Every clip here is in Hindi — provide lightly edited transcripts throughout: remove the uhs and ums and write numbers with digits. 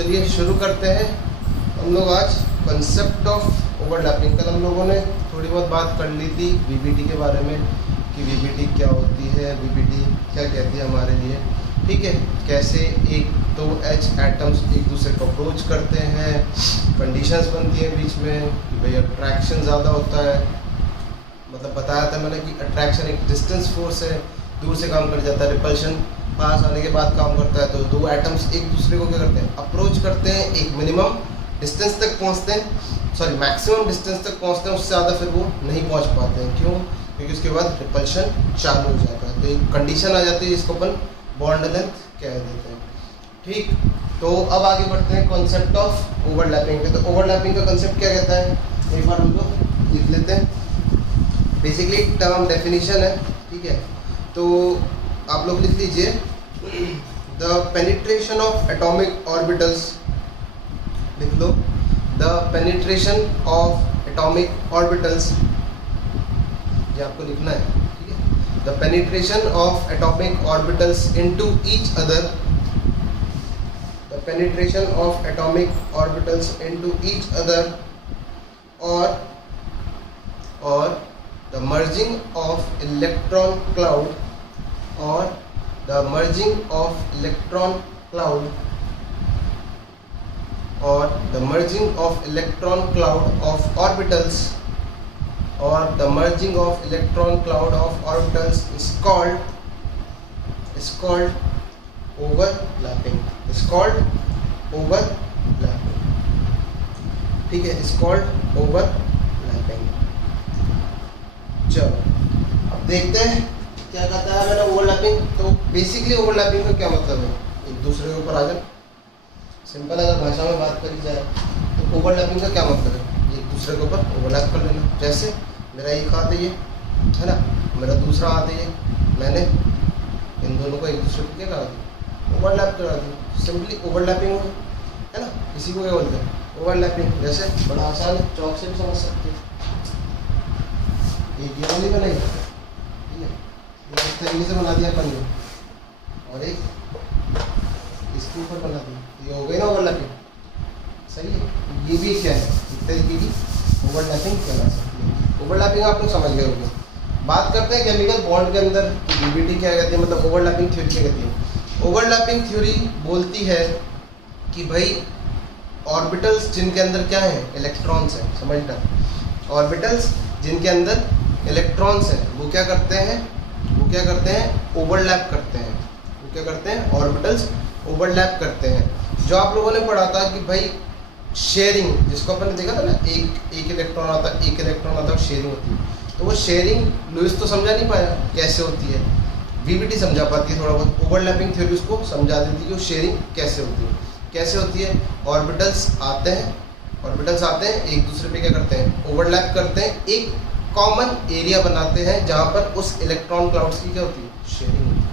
चलिए शुरू करते हैं हम लोग आज कंसेप्ट ऑफ ओवरलैपिंग। कल हम लोगों ने थोड़ी बहुत बात कर ली थी वीबीटी के बारे में कि वीबीटी क्या होती है, वीबीटी क्या कहती है हमारे लिए, ठीक है। कैसे एक दो एच एटम्स एक दूसरे को अप्रोच करते हैं, कंडीशंस बनती हैं बीच में कि भाई अट्रैक्शन ज़्यादा होता है, मतलब बताया था मैंने कि अट्रैक्शन एक डिस्टेंस फोर्स है, दूर से काम कर जाता है, रिपल्शन पास आने के बाद काम करता है। तो दो एटम्स एक दूसरे को क्या करते हैं, अप्रोच करते हैं, एक मिनिमम डिस्टेंस तक पहुंचते हैं, सॉरी मैक्सिमम डिस्टेंस तक पहुंचते हैं, उससे ज़्यादा फिर वो नहीं पहुंच पाते हैं। क्यों? क्योंकि उसके बाद रिपल्शन चालू हो जाता है, तो एक कंडीशन आ जाती है जिसको अपन बॉन्ड लेंथ कह देते हैं, ठीक। तो अब आगे बढ़ते हैं कॉन्सेप्ट ऑफ ओवरलैपिंग पे। तो ओवरलैपिंग का कंसेप्ट क्या कहता है, एक बार हम लोग लिख लेते हैं। बेसिकली टर्म डेफिनेशन है, ठीक है। तो आप लोग लिख लीजिए, the penetration of atomic orbitals, लिख लो, the penetration of atomic orbitals, ये आपको लिखना है, ठीक है। The penetration of atomic orbitals into each other, the penetration of atomic orbitals into each other, और the merging of electron cloud, or the merging of electron cloud, or the merging of electron cloud of orbitals, or the merging of electron cloud of orbitals is called overlapping, is called overlapping, ठीक है, is called overlapping। चलो अब देखते हैं क्या कहता है मैंने ओवरलैपिंग। तो बेसिकली ओवरलैपिंग का क्या मतलब है, एक दूसरे के ऊपर आ जाए। सिंपल अगर भाषा में बात करी जाए तो ओवरलैपिंग का क्या मतलब है, एक दूसरे के ऊपर ओवरलैप कर लेना। जैसे मेरा एक हाथ है ये, है ना, मेरा दूसरा हाथ है ये, मैंने इन दोनों को एक दूसरे को क्या करा दिया, ओवरलैप करा दिया। सिंपली ओवरलैपिंग हो, है ना। इसी को क्या बोलते हैं, ओवरलैपिंग। जैसे बड़ा आसान है, चौक से भी समझ सकते हैं। एक ये वाली बनाई, ठीक है, इस तरीके से बना दिया अपन ने, और एक इसके ऊपर बना दिया, ये हो गई ना ओवरलैपिंग, सही है। ये भी क्या है, इस तरीके की ओवरलैपिंग कहला सकती है। ओवरलैपिंग आप लोग समझ गए होंगे। बात करते हैं केमिकल बॉन्ड के अंदर वीबीटी क्या कहती है, मतलब ओवरलैपिंग थ्योरी क्या कहती है। ओवरलैपिंग थ्योरी बोलती है कि भाई ऑर्बिटल्स जिनके अंदर क्या है, इलेक्ट्रॉन्स है, समझना, ऑर्बिटल्स जिनके अंदर इलेक्ट्रॉन्स हैं वो क्या करते हैं, ओवरलैप करते हैं। वो क्या करते हैं, ऑर्बिटल्स ओवरलैप करते हैं। जो आप लोगों ने पढ़ा था कि भाई शेयरिंग, जिसको अपन ने देखा था ना, एक इलेक्ट्रॉन आता है और शेयरिंग होती है। तो वो शेयरिंग लुईस तो समझा नहीं पाया कैसे होती है, वीबीटी समझा पाती है थोड़ा बहुत। ओवरलैपिंग थ्योरी उसको समझा देती है कि वो शेयरिंग कैसे होती है। ऑर्बिटल्स आते हैं एक दूसरे पे क्या करते हैं, ओवरलैप करते हैं, एक कॉमन एरिया बनाते हैं जहाँ पर उस इलेक्ट्रॉन क्लाउड्स की क्या होती है, शेयरिंग होती है।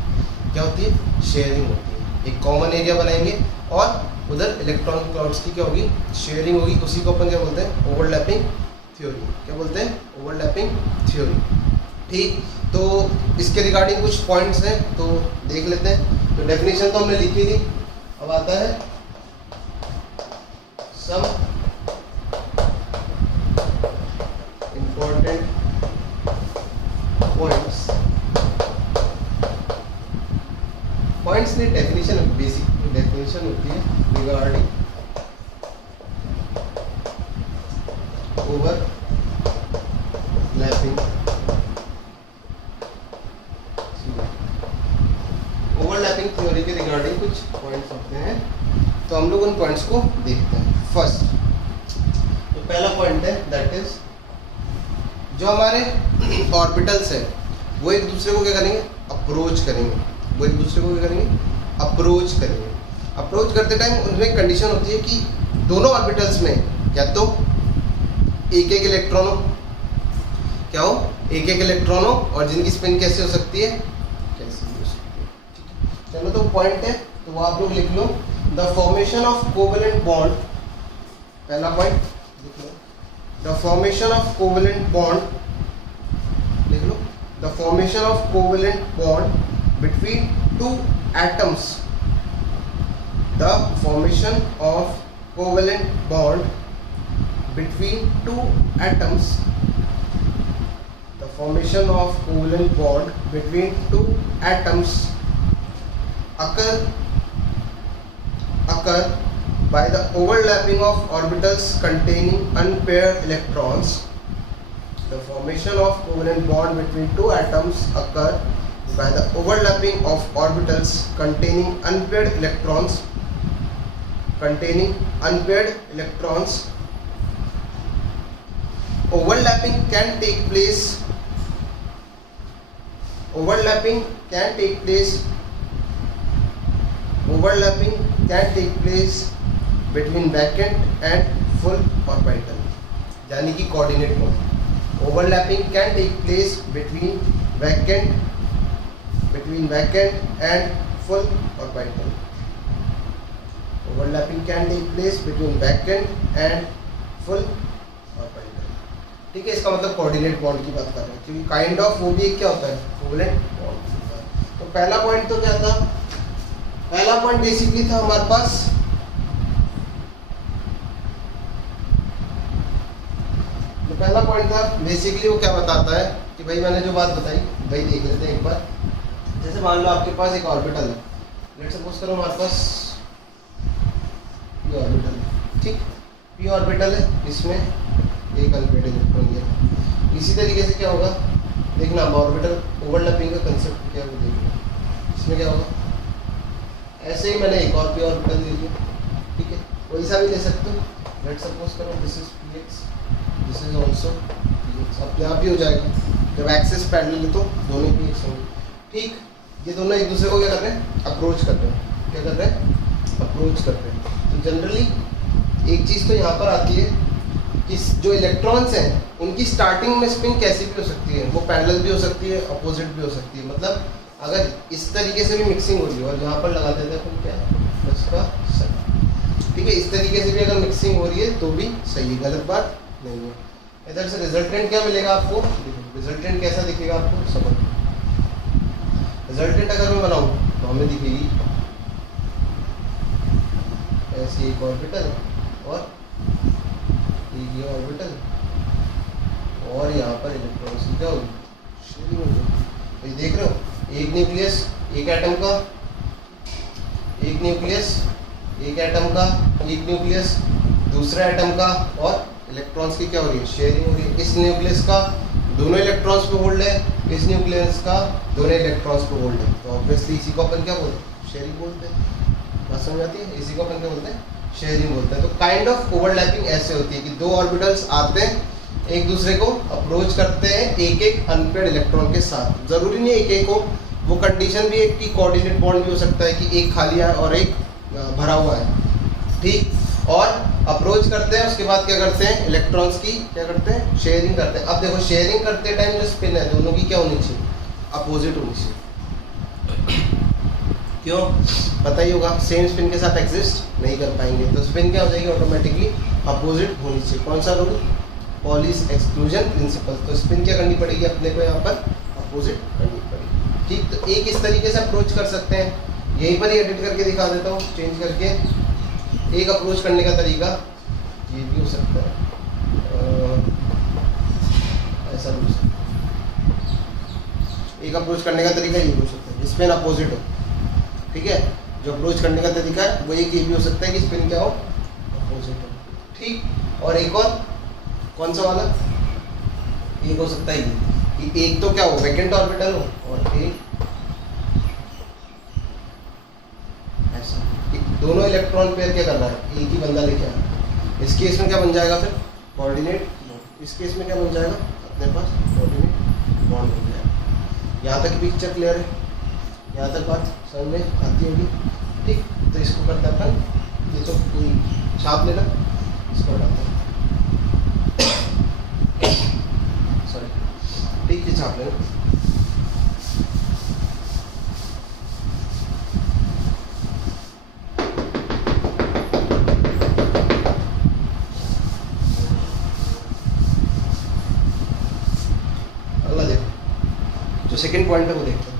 क्या होती है, शेयरिंग होती है। एक कॉमन एरिया बनाएंगे और उधर इलेक्ट्रॉन क्लाउड्स की क्या होगी, शेयरिंग होगी। उसी को अपन क्या बोलते हैं, ओवरलैपिंग थ्योरी। क्या बोलते हैं, ओवरलैपिंग थ्योरी, ठीक। तो इसके रिगार्डिंग कुछ पॉइंट्स हैं, तो देख लेते हैं। तो डेफिनेशन तो हमने लिखी थी, अब आता है सम important points ने डेफिनेशन, बेसिक डेफिनेशन होती है रिगार्डिंग ओवरलैपिंग थ्योरी के रिगार्डिंग कुछ पॉइंट्स होते हैं, तो हम लोग उन पॉइंट्स को देखते हैं। फर्स्ट, तो पहला पॉइंट है दैट इज, जो हमारे ऑर्बिटल्स हैं वो एक दूसरे को क्या करेंगे, अप्रोच करेंगे। अप्रोच करते टाइम उनमें कंडीशन होती है कि दोनों ऑर्बिटल्स में या तो एक इलेक्ट्रॉन हो, और जिनकी स्पिन कैसे हो सकती है, चलो तो पॉइंट है, तो वो आप लोग लिख लो, the formation of covalent bond. पहला पॉइंट लिख लो, the formation of covalent bond, लिख लो, the formation of covalent bond between two atoms the formation of covalent bond between two atoms, the formation of covalent bond between two atoms occur by the overlapping of orbitals containing unpaired electrons. The formation of covalent bond between two atoms occur by the overlapping of orbitals containing unpaired electrons. Overlapping can take place between vacant and full orbital, यानी कि coordinate bond. Overlapping can take place between vacant and full orbital. Overlapping can take place between vacant and full orbital. ठीक है, इसका मतलब कोऑर्डिनेट बॉन्ड की बात कर रहे हैं, क्योंकि काइंड ऑफ वो भी एक क्या होता है, कोवलेंट बॉन्ड होता है. तो पहला पॉइंट तो क्या था, पहला पॉइंट बेसिकली था हमारे पास पहला पॉइंट था बेसिकली वो क्या बताता है कि भाई मैंने जो बात बताई भाई देख लेते हैं एक बार. जैसे मान लो आपके पास एक ऑर्बिटल है, लेट्स सपोज करो हमारे पास ये ऑर्बिटल है, ठीक, पी ऑर्बिटल है, इसमें एक अनपेयर्ड इलेक्ट्रॉन है. इसी तरीके से क्या होगा देखना, ऑर्बिटल ओवरलैपिंग का कंसेप्ट क्या है वो देखना. इसमें क्या होगा, ऐसे ही मैंने एक और पी ऑर्बिटल ले लिया, ठीक है, वैसा भी ले सकते हो. लेट्स सपोज करो this is px, this is also px. अब यहाँ भी हो जाएगा, जब एक्सिस पैरेलल है तो दोनों px होंगे. ठीक, ये दोनों एक दूसरे को क्या कर रहे हैं, अप्रोच कर रहे हैं. क्या कर रहे हैं, अप्रोच कर रहे हैं. तो जनरली एक चीज़ तो यहाँ पर आती है कि जो इलेक्ट्रॉन्स हैं उनकी स्टार्टिंग में स्पिन कैसी भी हो सकती है, वो पैरेलल भी हो सकती है, अपोजिट भी हो सकती है. मतलब अगर इस तरीके से भी मिक्सिंग हो रही है और यहाँ पर लगा देते हैं अपन क्या प्लस का साइन, ठीक है, इस तरीके से भी अगर मिक्सिंग हो रही है तो भी सही है, गलत बात नहीं है. इधर से रिजल्टेंट क्या मिलेगा आपको, रिजल्टेंट कैसा दिखेगा आपको समझ. रिजल्टेंट अगर मैं बनाऊँ तो हमें दिखेगी ऐसी एक ऑर्बिटल और ये ऑर्बिटल और यहाँ पर इलेक्ट्रॉन्स की क्या होगी, शेयरिंग होगी. ये देख रहे हो, एक न्यूक्लियस एक एटम का, एक न्यूक्लियस एक एटम का, एक न्यूक्लियस दूसरा एटम का, और इलेक्ट्रॉन्स की क्या हो रही है, शेयरिंग हो रही है. इस न्यूक्लियस का दोनों इलेक्ट्रॉन्स पे होल्ड है, इस न्यूक्लियस का दोनों इलेक्ट्रॉन्स पे होल्ड है. तो ऑब्वियसली इसी को अपन क्या बोलते हैं, शेयरिंग बोलते हैं. बात समझ आती है, इसी को अपन क्या बोलते हैं, शेयरिंग बोलते हैं. तो काइंड ऑफ ओवरलैपिंग ऐसे होती है कि दो ऑर्बिटल्स आते हैं, एक दूसरे को अप्रोच करते हैं एक एक अनपेयर्ड इलेक्ट्रॉन के साथ. जरूरी नहीं एक एक हो, वो कंडीशन भी एक की कोऑर्डिनेट बॉन्ड भी हो सकता है कि एक खाली है और एक भरा हुआ है, ठीक. और अप्रोच करते हैं, उसके बाद क्या करते हैं, इलेक्ट्रॉन्स की क्या करते हैं, शेयरिंग करते हैं. अब देखो शेयरिंग करते टाइम जो स्पिन है दोनों की क्या होनी चाहिए, अपोजिट होनी चाहिए. क्यों, पता ही होगा, सेम स्पिन के साथ एग्जिस्ट नहीं कर पाएंगे, तो स्पिन क्या हो जाएगी, ऑटोमेटिकली अपोजिट होनी चाहिए. कौन सा रूल, पॉलिस एक्सक्लूजन प्रिंसिपल. तो स्पिन क्या करनी पड़ेगी अपने को, यहाँ पर अपोजिट करनी पड़ेगी, ठीक. तो एक इस तरीके से अप्रोच कर सकते हैं, यहीं पर ही एडिट करके दिखा देता हूँ, चेंज करके. एक अप्रोच करने का तरीका ये भी हो सकता है, ऐसा भी हो सकता है. एक अप्रोच करने का तरीका ये भी हो सकता है स्पिन अपोजिट हो, ठीक है. जो अप्रोच करने का तरीका है वो एक ये भी हो सकता है कि स्पिन क्या हो, अपोजिट हो, ठीक. और एक और कौन सा वाला, एक हो सकता है ये कि एक तो क्या हो, वैकेंट ऑर्बिटल हो, और एक ऐसा कि दोनों इलेक्ट्रॉन पेयर क्या कर रहा है, एक ही बंदा लेके आ रहा है. इस केस में क्या बन जाएगा फिर, कोऑर्डिनेट. इस केस में क्या बन जाएगा, अपने पास कोऑर्डिनेट बॉन्ड बन जाएगा. यहाँ तक पिक्चर क्लियर है, यहाँ तक बात समझ में आती होगी, ठीक. तो इसको करते हैं अपन, ये तो कोई छाप लेना, इसको हटाते हैं, सॉरी, ठीक, ये छाप लेना. सेकंड पॉइंट है वो देखते हैं,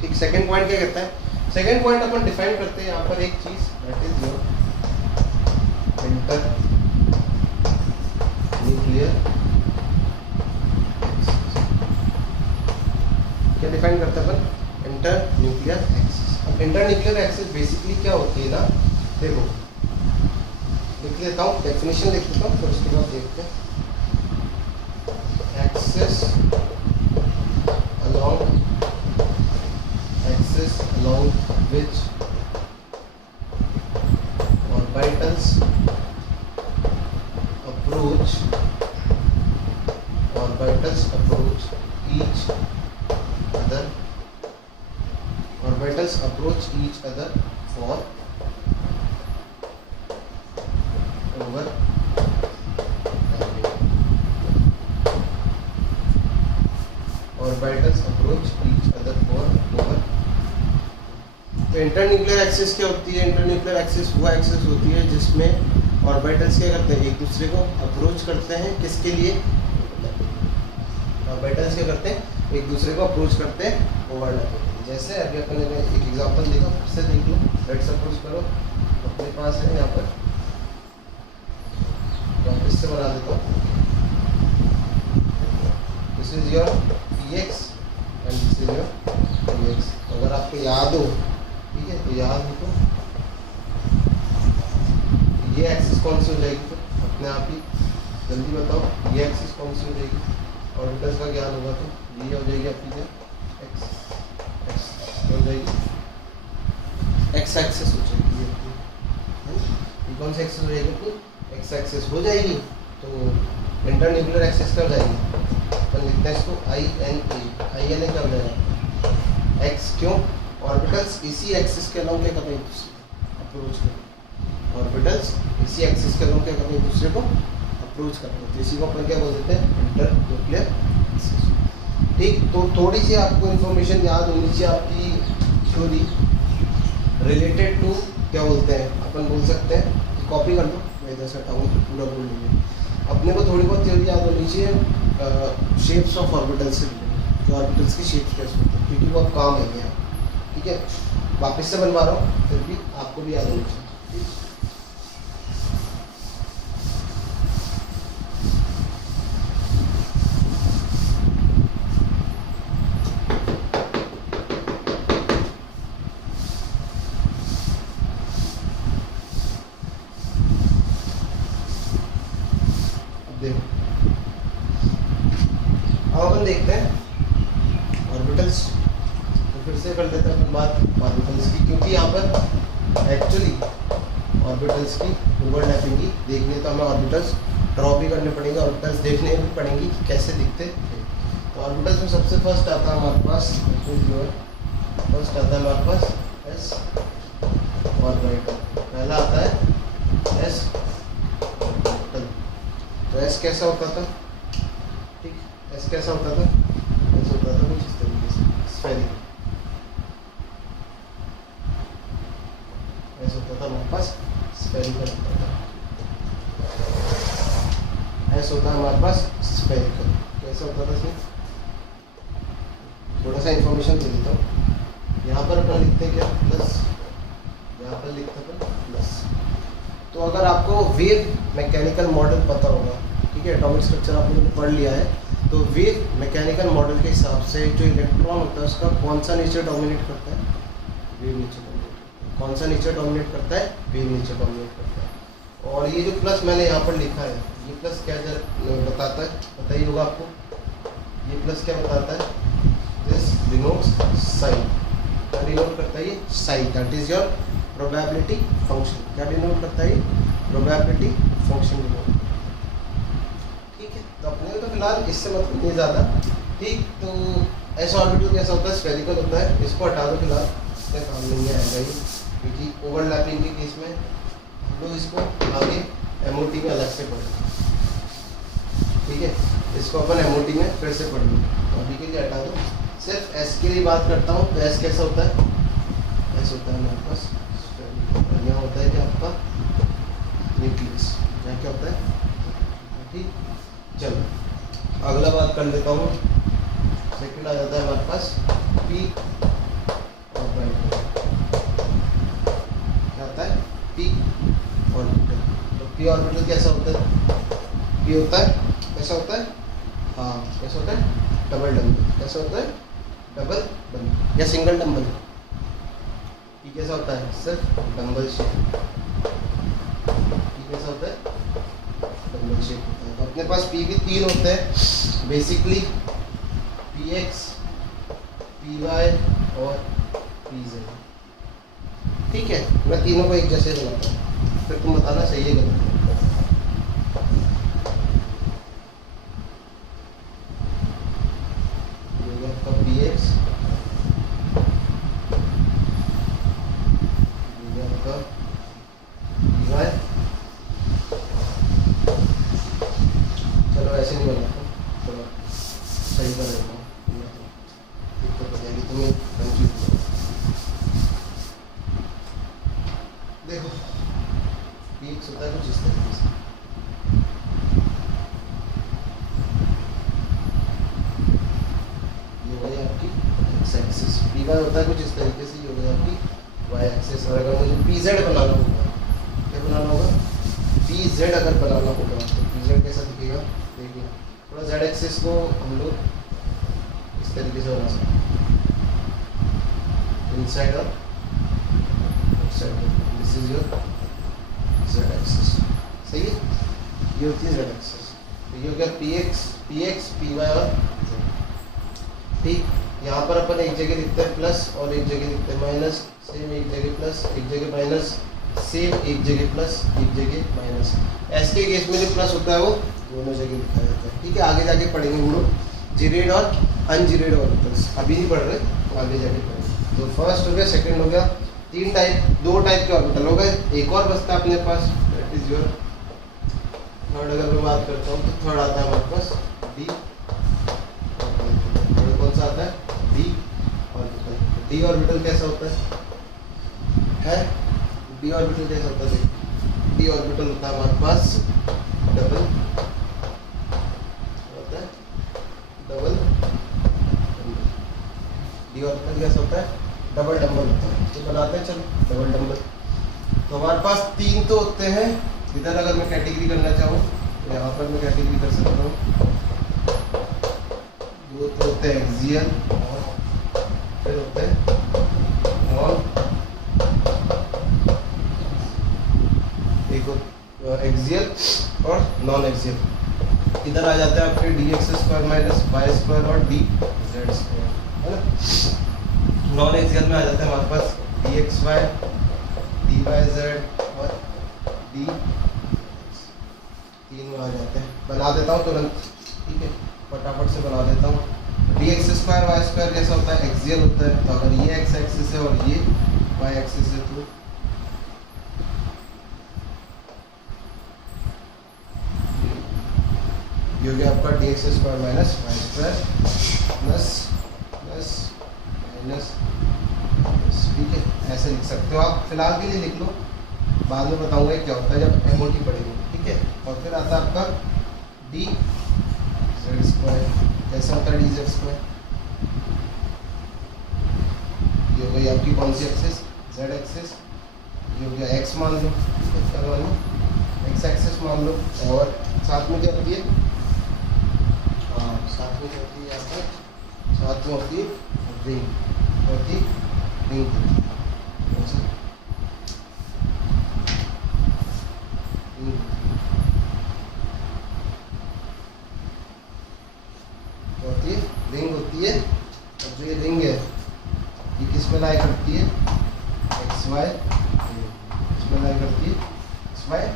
ठीक. सेकंड पॉइंट क्या कहता है सेकेंड पॉइंट अपन डिफाइन करते हैं यहाँ पर एक चीज, that is your inter nuclear. क्या डिफाइन करते हैं अपन? Inter nuclear axis. अब इंटर न्यूक्लियर एक्सिस बेसिकली क्या होती है ना, देखो लिख लेता हूँ, डेफिनेशन लिख लेता हूँ, फिर उसके बाद देखते हैं। Axis along which orbitals approach each other for internuclear axis क्या होती है? इंटरन्यूक्लियर एक्सिस वो एक्सिस होती है जिसमें ऑर्बिटल्स क्या करते हैं, एक दूसरे को अप्रोच करते हैं। किसके लिए? ऑर्बिटल्स क्या करते हैं, एक दूसरे को अप्रोच करते हैं ओवरलैपिंग। जैसे अभी अपन ने एक एग्जांपल देखा, फिर से देख लो। लेट्स सपोज करो अपने पास है यहाँ पर, वापस से बना देता हूँ। This is your px and this is your px। अगर आपको याद हो, ठीक है, तो याद हो तो ये एक्सिस कौन सी हो जाएगी? तो अपने आप ही जल्दी बताओ, ये एक्सिस कौन सी हो जाएगी? ऑर्बिटल्स का ज्ञान होगा तो ये हो जाएगी आपकी क्या? एक्स हो जाएगी, एक्स एक्सिस हो जाएगी। ये कौन सी एक्सिस हो जाएगी? तो एक्स एक्सिस हो जाएगी। तो इंटरन्यूक्लियर एक्सिस क्या हो जाएगी? तो लिखते हैं इसको INA क्या हो जाएगा? एक्स। क्यों? ऑर्बिटल्स इसी एक्सिस के अलावा क्या कर रहे हैं? अप्रोच कर रहे हैं। ऑर्बिटल्स इसी एक्सिस के अलावा क्या कर रहे हैं? दूसरे को अप्रोच कर रहे हैं। तो इसी को अपन क्या बोल देते हैं? Internuclear axis. ठीक, तो थोड़ी सी आपको इन्फॉर्मेशन याद होनी चाहिए आपकी थ्योरी रिलेटेड टू, क्या बोलते हैं अपन बोल सकते हैं, कॉपी कर लो, मैं इधर से हटाऊँ तो पूरा बोल लीजिए। अपने को थोड़ी बहुत थ्योरी याद होनी चाहिए शेप्स ऑफ ऑर्बिटल्स से रिलेटेड, जो ऑर्बिटल्स की शेप्स कैसे होती है, क्योंकि बहुत काम है यहाँ। ठीक है, वापस से बनवा रहा हूँ, फिर भी आपको भी याद होनी चाहिए। देखो अब अपन देखते हैं ऑर्बिटल्स। तो फिर से कर लेते हैं अपन बात ऑर्बिटल्स की, क्योंकि यहाँ पर एक्चुअली ऑर्बिटल्स की ओवरलैपिंग की देखने तो हमें ऑर्बिटल्स ड्रॉ भी करने पड़ेंगे, ऑर्बिटल्स देखने भी पड़ेंगी कि कैसे दिखते हैं। तो ऑर्बिटल्स में सबसे फर्स्ट आता है हमारे पास, फर्स्ट आता है हमारे पास एस ऑर्बिटल। पहला आता है एस ऑर्बिटल। तो एस कैसा होता था? ठीक, एस कैसा होता था? एस होता था कुछ इस तरीके से स्फेरिकल। एस होता था हमारे पास स्फेरिकल होता था। एस होता है हमारे पास स्फेरिकल। कैसा होता था? थोड़ा सा इंफॉर्मेशन दे देता हूँ। यहाँ पर अपन लिखते हैं क्या? प्लस। यहाँ पर लिखते हैं प्लस। तो अगर आपको वेव मैकेनिकल मॉडल पता होगा, ठीक है, एटॉमिक स्ट्रक्चर आपने पढ़ लिया है, तो वेव मैकेनिकल मॉडल के हिसाब से जो इलेक्ट्रॉन होता है उसका कौन सा नेचर डोमिनेट करता है? Wave nature dominate. कौन सा नेचर डोमिनेट करता है? वेव नेचर डोमिनेट करता है। और ये जो प्लस मैंने यहाँ पर लिखा है, ये प्लस क्या बताता है? पता ही होगा आपको। ये प्लस क्या बताता है? This denotes sign. क्या डिनोट करता है? ये sign, that is your probability function. क्या डिनोट करता है? Probability function denote. ठीक है, तो अपने तो फिलहाल इससे मतलब नहीं ज़्यादा। ठीक, तो एस ऑर्बिटल कैसा होता है? स्फेरिकल होता है। इसको हटा दो फिलहाल, इसका काम नहीं आएगा ये, क्योंकि ओवरलैपिंग के केस में हम लोग इसको आगे एमओटी में अलग से पढ़ेंगे। ठीक है, इसको अपन एमओटी में फिर से पढ़ेंगे, तो अभी के लिए हटा दो। सिर्फ एस के लिए बात करता हूँ। तो एस कैसा होता है? एस होता है हमारे पास, यहाँ होता है क्या आपका? न्यूक्लियस। यहाँ क्या होता है? ठीक, चलो अगला बात कर लेता हूँ। सेकंड आ जाता है हमारे पास पी ऑर्बिटल। पी ऑर्बिटल कैसा होता है? पी होता है कैसा होता है? हाँ, कैसा होता है? Double dumbbell. कैसा होता है? डबल डंबल या सिंगल डंबल। पी कैसा होता है? सिर्फ डंबल शेप। पी कैसा होता है? डंबल शेप होता है। तो अपने पास पी भी 3 होते हैं basically, p x, p y और पी जेड। ठीक है, मैं तीनों को एक जैसे बनाता हूँ, फिर तुम बताना सही है गलत। आपका पी एक्स, आपका पी वाई। चलो ऐसे नहीं बनाता, चलो सही कर देता हूँ, दिक्कत हो जाएगी तुम्हें कंफ्यूज। देखो पी एक्स होता है कुछ इस तरीके से, ये हो गई आपकी एक्स एक्सिस। पी वाई होता है कुछ इस तरीके से, ये हो गई आपकी वाई एक्सिस। और अगर मुझे पी जेड बनाना होगा, क्या बनाना होगा? पी जेड अगर बनाना होगा तो पी जेड कैसा दिखेगा? देखिए थोड़ा जेड एक्सिस को हम लोग इस तरीके से बना सकते हैं, इनसाइड और outside. This is your Z axis, सही है। ये होती है जेड एक्सिस। तो ये हो गया पी एक्स, पी वाई और जेड। ठीक, यहाँ पर अपन एक जगह लिखते हैं प्लस और एक जगह लिखते हैं माइनस, सेम एक जगह प्लस एक जगह माइनस, सेम एक जगह प्लस एक जगह माइनस। एस के केस में जो प्लस होता है वो दोनों जगह लिखा जाता है। ठीक है, आगे जाके पढ़ेंगे हम लोग जिरेड और अनजिरेड ऑर्बिटल्स, अभी नहीं पढ़ रहे, आगे जाके पढ़ेंगे। तो फर्स्ट हो गया, सेकंड हो गया, दो टाइप के ऑर्बिटल हो गए। एक और बचता है अपने पास, दैट इज योर थर्ड। अगर मैं बात करता हूँ तो थर्ड आता है हमारे पास डी। कौन सा आता है? D orbital. डी ऑर्बिटल कैसा होता है? डी ऑर्बिटल कैसा होता है? डी ऑर्बिटल होता है हमारे पास डबल, होता है डबल। डी ऑर्बिटल कैसा होता है? डबल डंबल होता है। तो बनाते हैं, चलो डबल डंबल। तो हमारे पास 3 तो होते हैं। इधर अगर मैं कैटेगरी करना चाहूँ तो यहाँ पर मैं कैटेगरी कर सकता हूँ। 2 तो होते हैं एक्सियल और फिर होते हैं नॉन, एक एक्सियल और नॉन एक्सियल। इधर आ जाते हैं आपके D x square minus Y square और डी जेड स्क्वायर, है ना। नॉन एक्सियल में आ जाते हैं हमारे पास D X Y, D Y Z और डी, 3 में आ जाते हैं। बना देता हूँ तुरंत, ठीक है, फटाफट से बना देता हूँ। D x square y square कैसा होता है? एक्सियल होता है। तो अगर ये एक्स एक्सिस है और ये वाई एक्सिस है तो ये हो गया आपका d x square minus Y square plus plus minus, ठीक है, ऐसे लिख सकते हो आप। फिलहाल के लिए लिख लो, बाद में बताऊंगा क्या होता है जब एमओटी पढ़ेंगे, ठीक है। और फिर आता है आपका डी जेड स्क्वायर। कैसा होता है डी जेड स्क्वायर? ये हो गई आपकी कौन सी एक्सिस? Z axis. ये हो गया एक्स मान लो, क्या मान लो? एक्स एक्सिस मान लो। और साथ में क्या होती है? हाँ, साथ में क्या होती है? यहाँ पर साथ में होती है रिंग, होती रिंग, होती है रिंग होती है। और जो ये रिंग है ये किस में लाई करती है? एक्स वाई, इसमें लाई करती है एक्स वाई।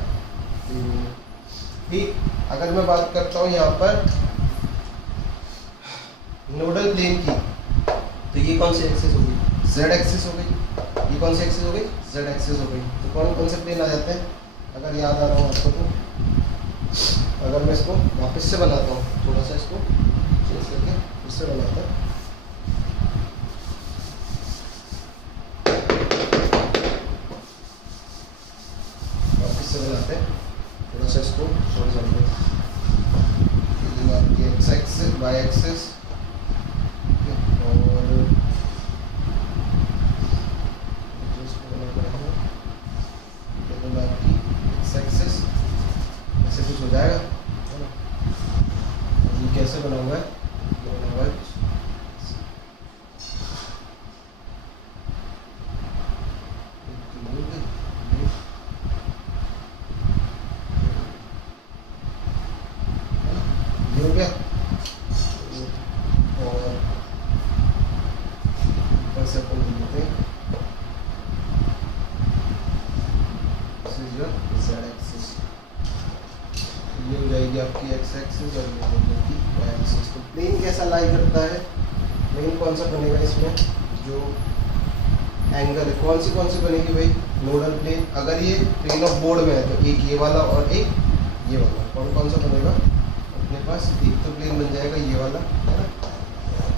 ठीक, अगर मैं बात करता हूँ यहाँ पर नोडल प्लेन की, तो ये कौन सी एक्सिस हो गई? जेड एक्सिस हो गई। ये कौन सी एक्सिस हो गई? जेड एक्सिस हो गई। तो कौन कौन से प्लेन आ जाते हैं अगर याद आ रहा हूँ आपको? तो अगर मैं इसको वापस से बनाता हूँ, थोड़ा सा इसको चेंज करके फिर से बनाता हूँ। वापस से बनाते हैं, थोड़ा सा इसको छोड़ जाते हैं। आपकी एक्स एक्सिस, वाई एक्सिस और आपकी एक्स एक्सिस से अपन ले लेते हैं z एक्सिस, ये हो जाएगी आपकी x एक्सिस और ये हो जाएगी y एक्सिस। तो प्लेन कैसा लाई करता है, प्लेन कौन सा बनेगा इसमें, जो एंगल है कौन सी बनेगी भाई, नोडल प्लेन। अगर ये प्लेन ऑफ बोर्ड में है तो एक ये वाला और एक ये वाला, कौन सा बनेगा अपने पास, एक तो प्लेन बन जाएगा ये वाला है ना,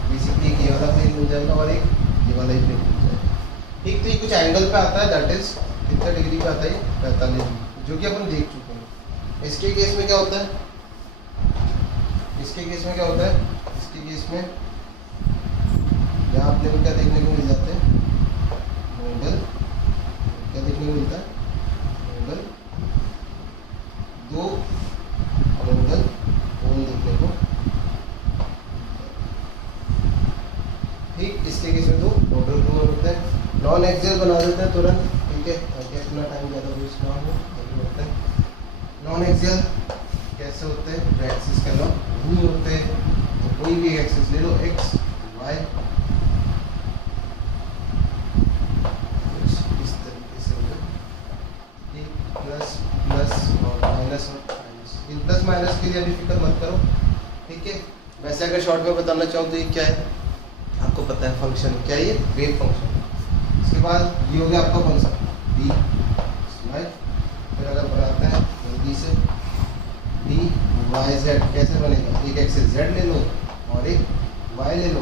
बेसिकली एक ये वाला प्लेन बन जाएगा और एक ये वाला ही प्लेन बन जाएगा। एक तो ये कुछ एंगल पे आता है, दैट इज कितना डिग्री पे आता है, 45 डिग्री, जो कि अपन देख चुके हैं। इसके केस में क्या होता है, इसके केस में यहाँ अपने को क्या देखने को मिल जाते हैं, नोडल, क्या देखने को मिलता है, नोडल, दो नोडल कोण देखने को, ठीक। इसके केस में दो नोडल कोण होते हैं। नॉन एक्सियल बना देते हैं तुरंत, ठीक है, ताकि अपना टाइम ज़्यादा वेस्ट ना हो। होते हैं नॉन एक्सियल कैसे होते हैं, एक्सिस का लॉ नहीं होते, तो कोई भी एक्सिस ले लो, एक्स वाई, इस तरीके से होगा, प्लस प्लस और माइनस, इन प्लस माइनस के लिए अभी फिक्र मत करो, ठीक है। वैसे अगर शॉर्ट में बताना चाहूँ तो ये क्या है, आपको पता है फंक्शन क्या है, ये वेव फंक्शन। इसके बाद ये हो गया आपका फंक्शन डी वाई, फिर अगर बनाते हैं जल्दी से डी वाई जेड, कैसे बनेगा, एक एक्सिस जेड ले लो और एक वाई ले लो,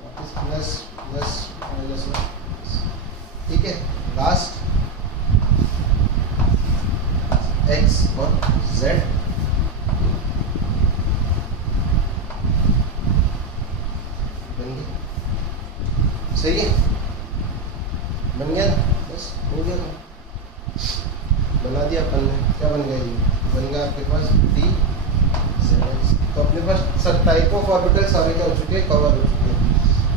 वापस प्लस प्लस माइनस, ठीक है। लास्ट एक्स और जेड, सही है, बन गया, बस हो गया, बना दिया अपन ने। क्या बन गया, ये बन गया आपके पास डी जेड। तो अपने पास सब टाइप ऑफ ऑर्बिटल सारे क्या हो चुके हैं, कवर हो चुके हैं।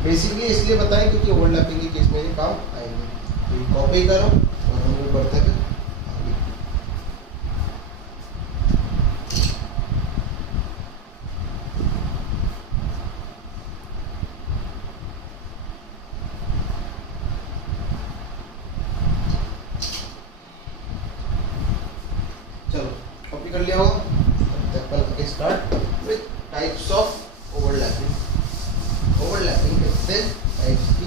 बेसिकली इसलिए बताएं क्योंकि ओवरलैपिंग के केस में ये काम आएंगे। तो ये कॉपी करो और हम लोग बढ़ते हैं आगे। चलो कॉपी कर लिया होगा, अपन start with types of overlapping. Overlapping कितने टाइप्स की,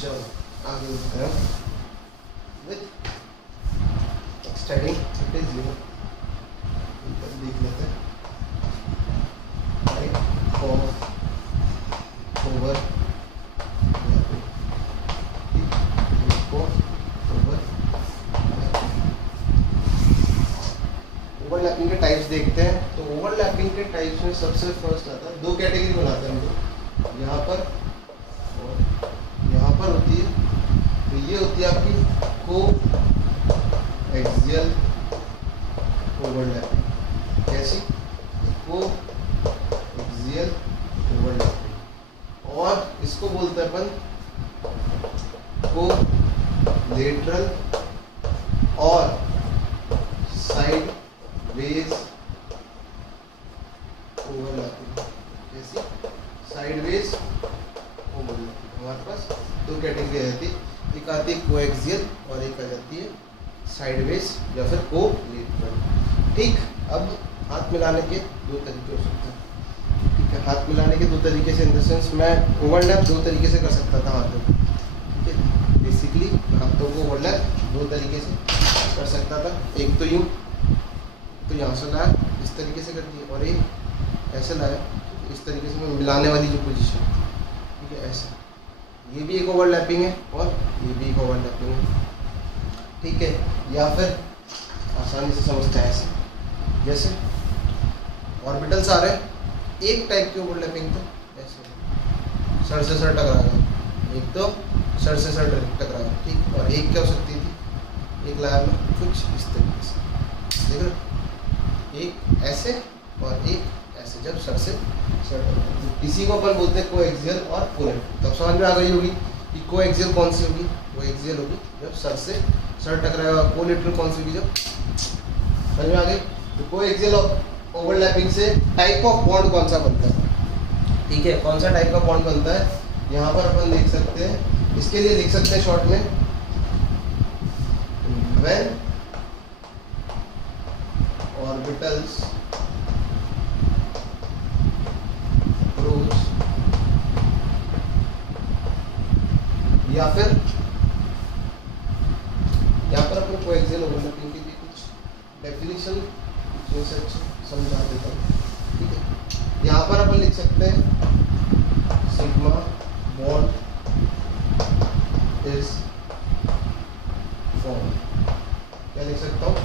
चलो आगे बढ़ते हैं with extending it is zero, देख लेते हैं राइट ऑफ ओवर ओवरलैपिंग के टाइप्स देखते हैं। तो ओवरलैपिंग के टाइप्स में सबसे फर्स्ट आता है, दो कैटेगरी बनाते हैं हम लोग, यहाँ पर और यहाँ पर होती है। तो ये होती है आपकी को एक्सियल ओवरलैपिंग, कैसी, को एक्सियल ओवरलैपिंग, और इसको बोलते हैं अपन को लेटरल और साइड वेज ओवरलैपिंग, कैसी, साइड वेज ओवरलैपिंग। हमारे पास दो कैटेगरी रहती है, एक आती है कोएक्सियल और एक आ जाती है साइडवेज या फिर को लेटरल, ठीक। अब हाथ मिलाने के दो तरीके हो सकते हैं, ठीक है। हाथ मिलाने के दो तरीके से इन द सेंस मैं ओवरलैप दो तरीके से कर सकता था हाथों को, ठीक है। बेसिकली हाथों को ओवरलैप दो तरीके से कर सकता था, एक तो यूँ, तो यहाँ से लाया इस तरीके से कर दिया, और एक ऐसे लाया इस तरीके से, मैं मिलाने वाली जो पोजीशन, ठीक है, ऐसा। ये भी एक ओवरलैपिंग है और ये भी एक ओवरलैपिंग है, ठीक है, या फिर आसानी से समझते हैं ऐसे, जैसे ऑर्बिटल्स आ रहे हैं, एक टाइप की ओवरलैपिंग तो ऐसे सर से सर टकरा गए, एक तो सर से सर टकरा गए, ठीक, और एक क्या हो सकती थी, एक लाया में कुछ इस तरीके से, देख रहे, एक ऐसे और एक ऐसे, जब सर से सर टकरा, इसी को अपन बोलते हैं कोएक्सियल और कोलेटरल। तब समझ में आ गई होगी कि कोएक्सियल कौन सी होगी, कोएक्सियल होगी जब सर से सर टकराएगा, कोलेटरल कौन सी होगी जब, समझ में आ गई। तो कोएक्सियल ओवरलैपिंग से टाइप ऑफ बॉन्ड कौन सा बनता है, ठीक है, कौन सा टाइप का बॉन्ड बनता है, यहाँ पर अपन देख सकते हैं, इसके लिए लिख सकते हैं शॉर्ट में, when orbitals approach, या फिर यहाँ पर अपन कोएक्सियल ओवरलैपिंग की भी कुछ डेफिनेशन समझा देता हूँ, ठीक है। यहाँ पर अपन लिख सकते हैं सिग्मा बॉन्ड इज फॉर्म, क्या लिख सकता हूँ,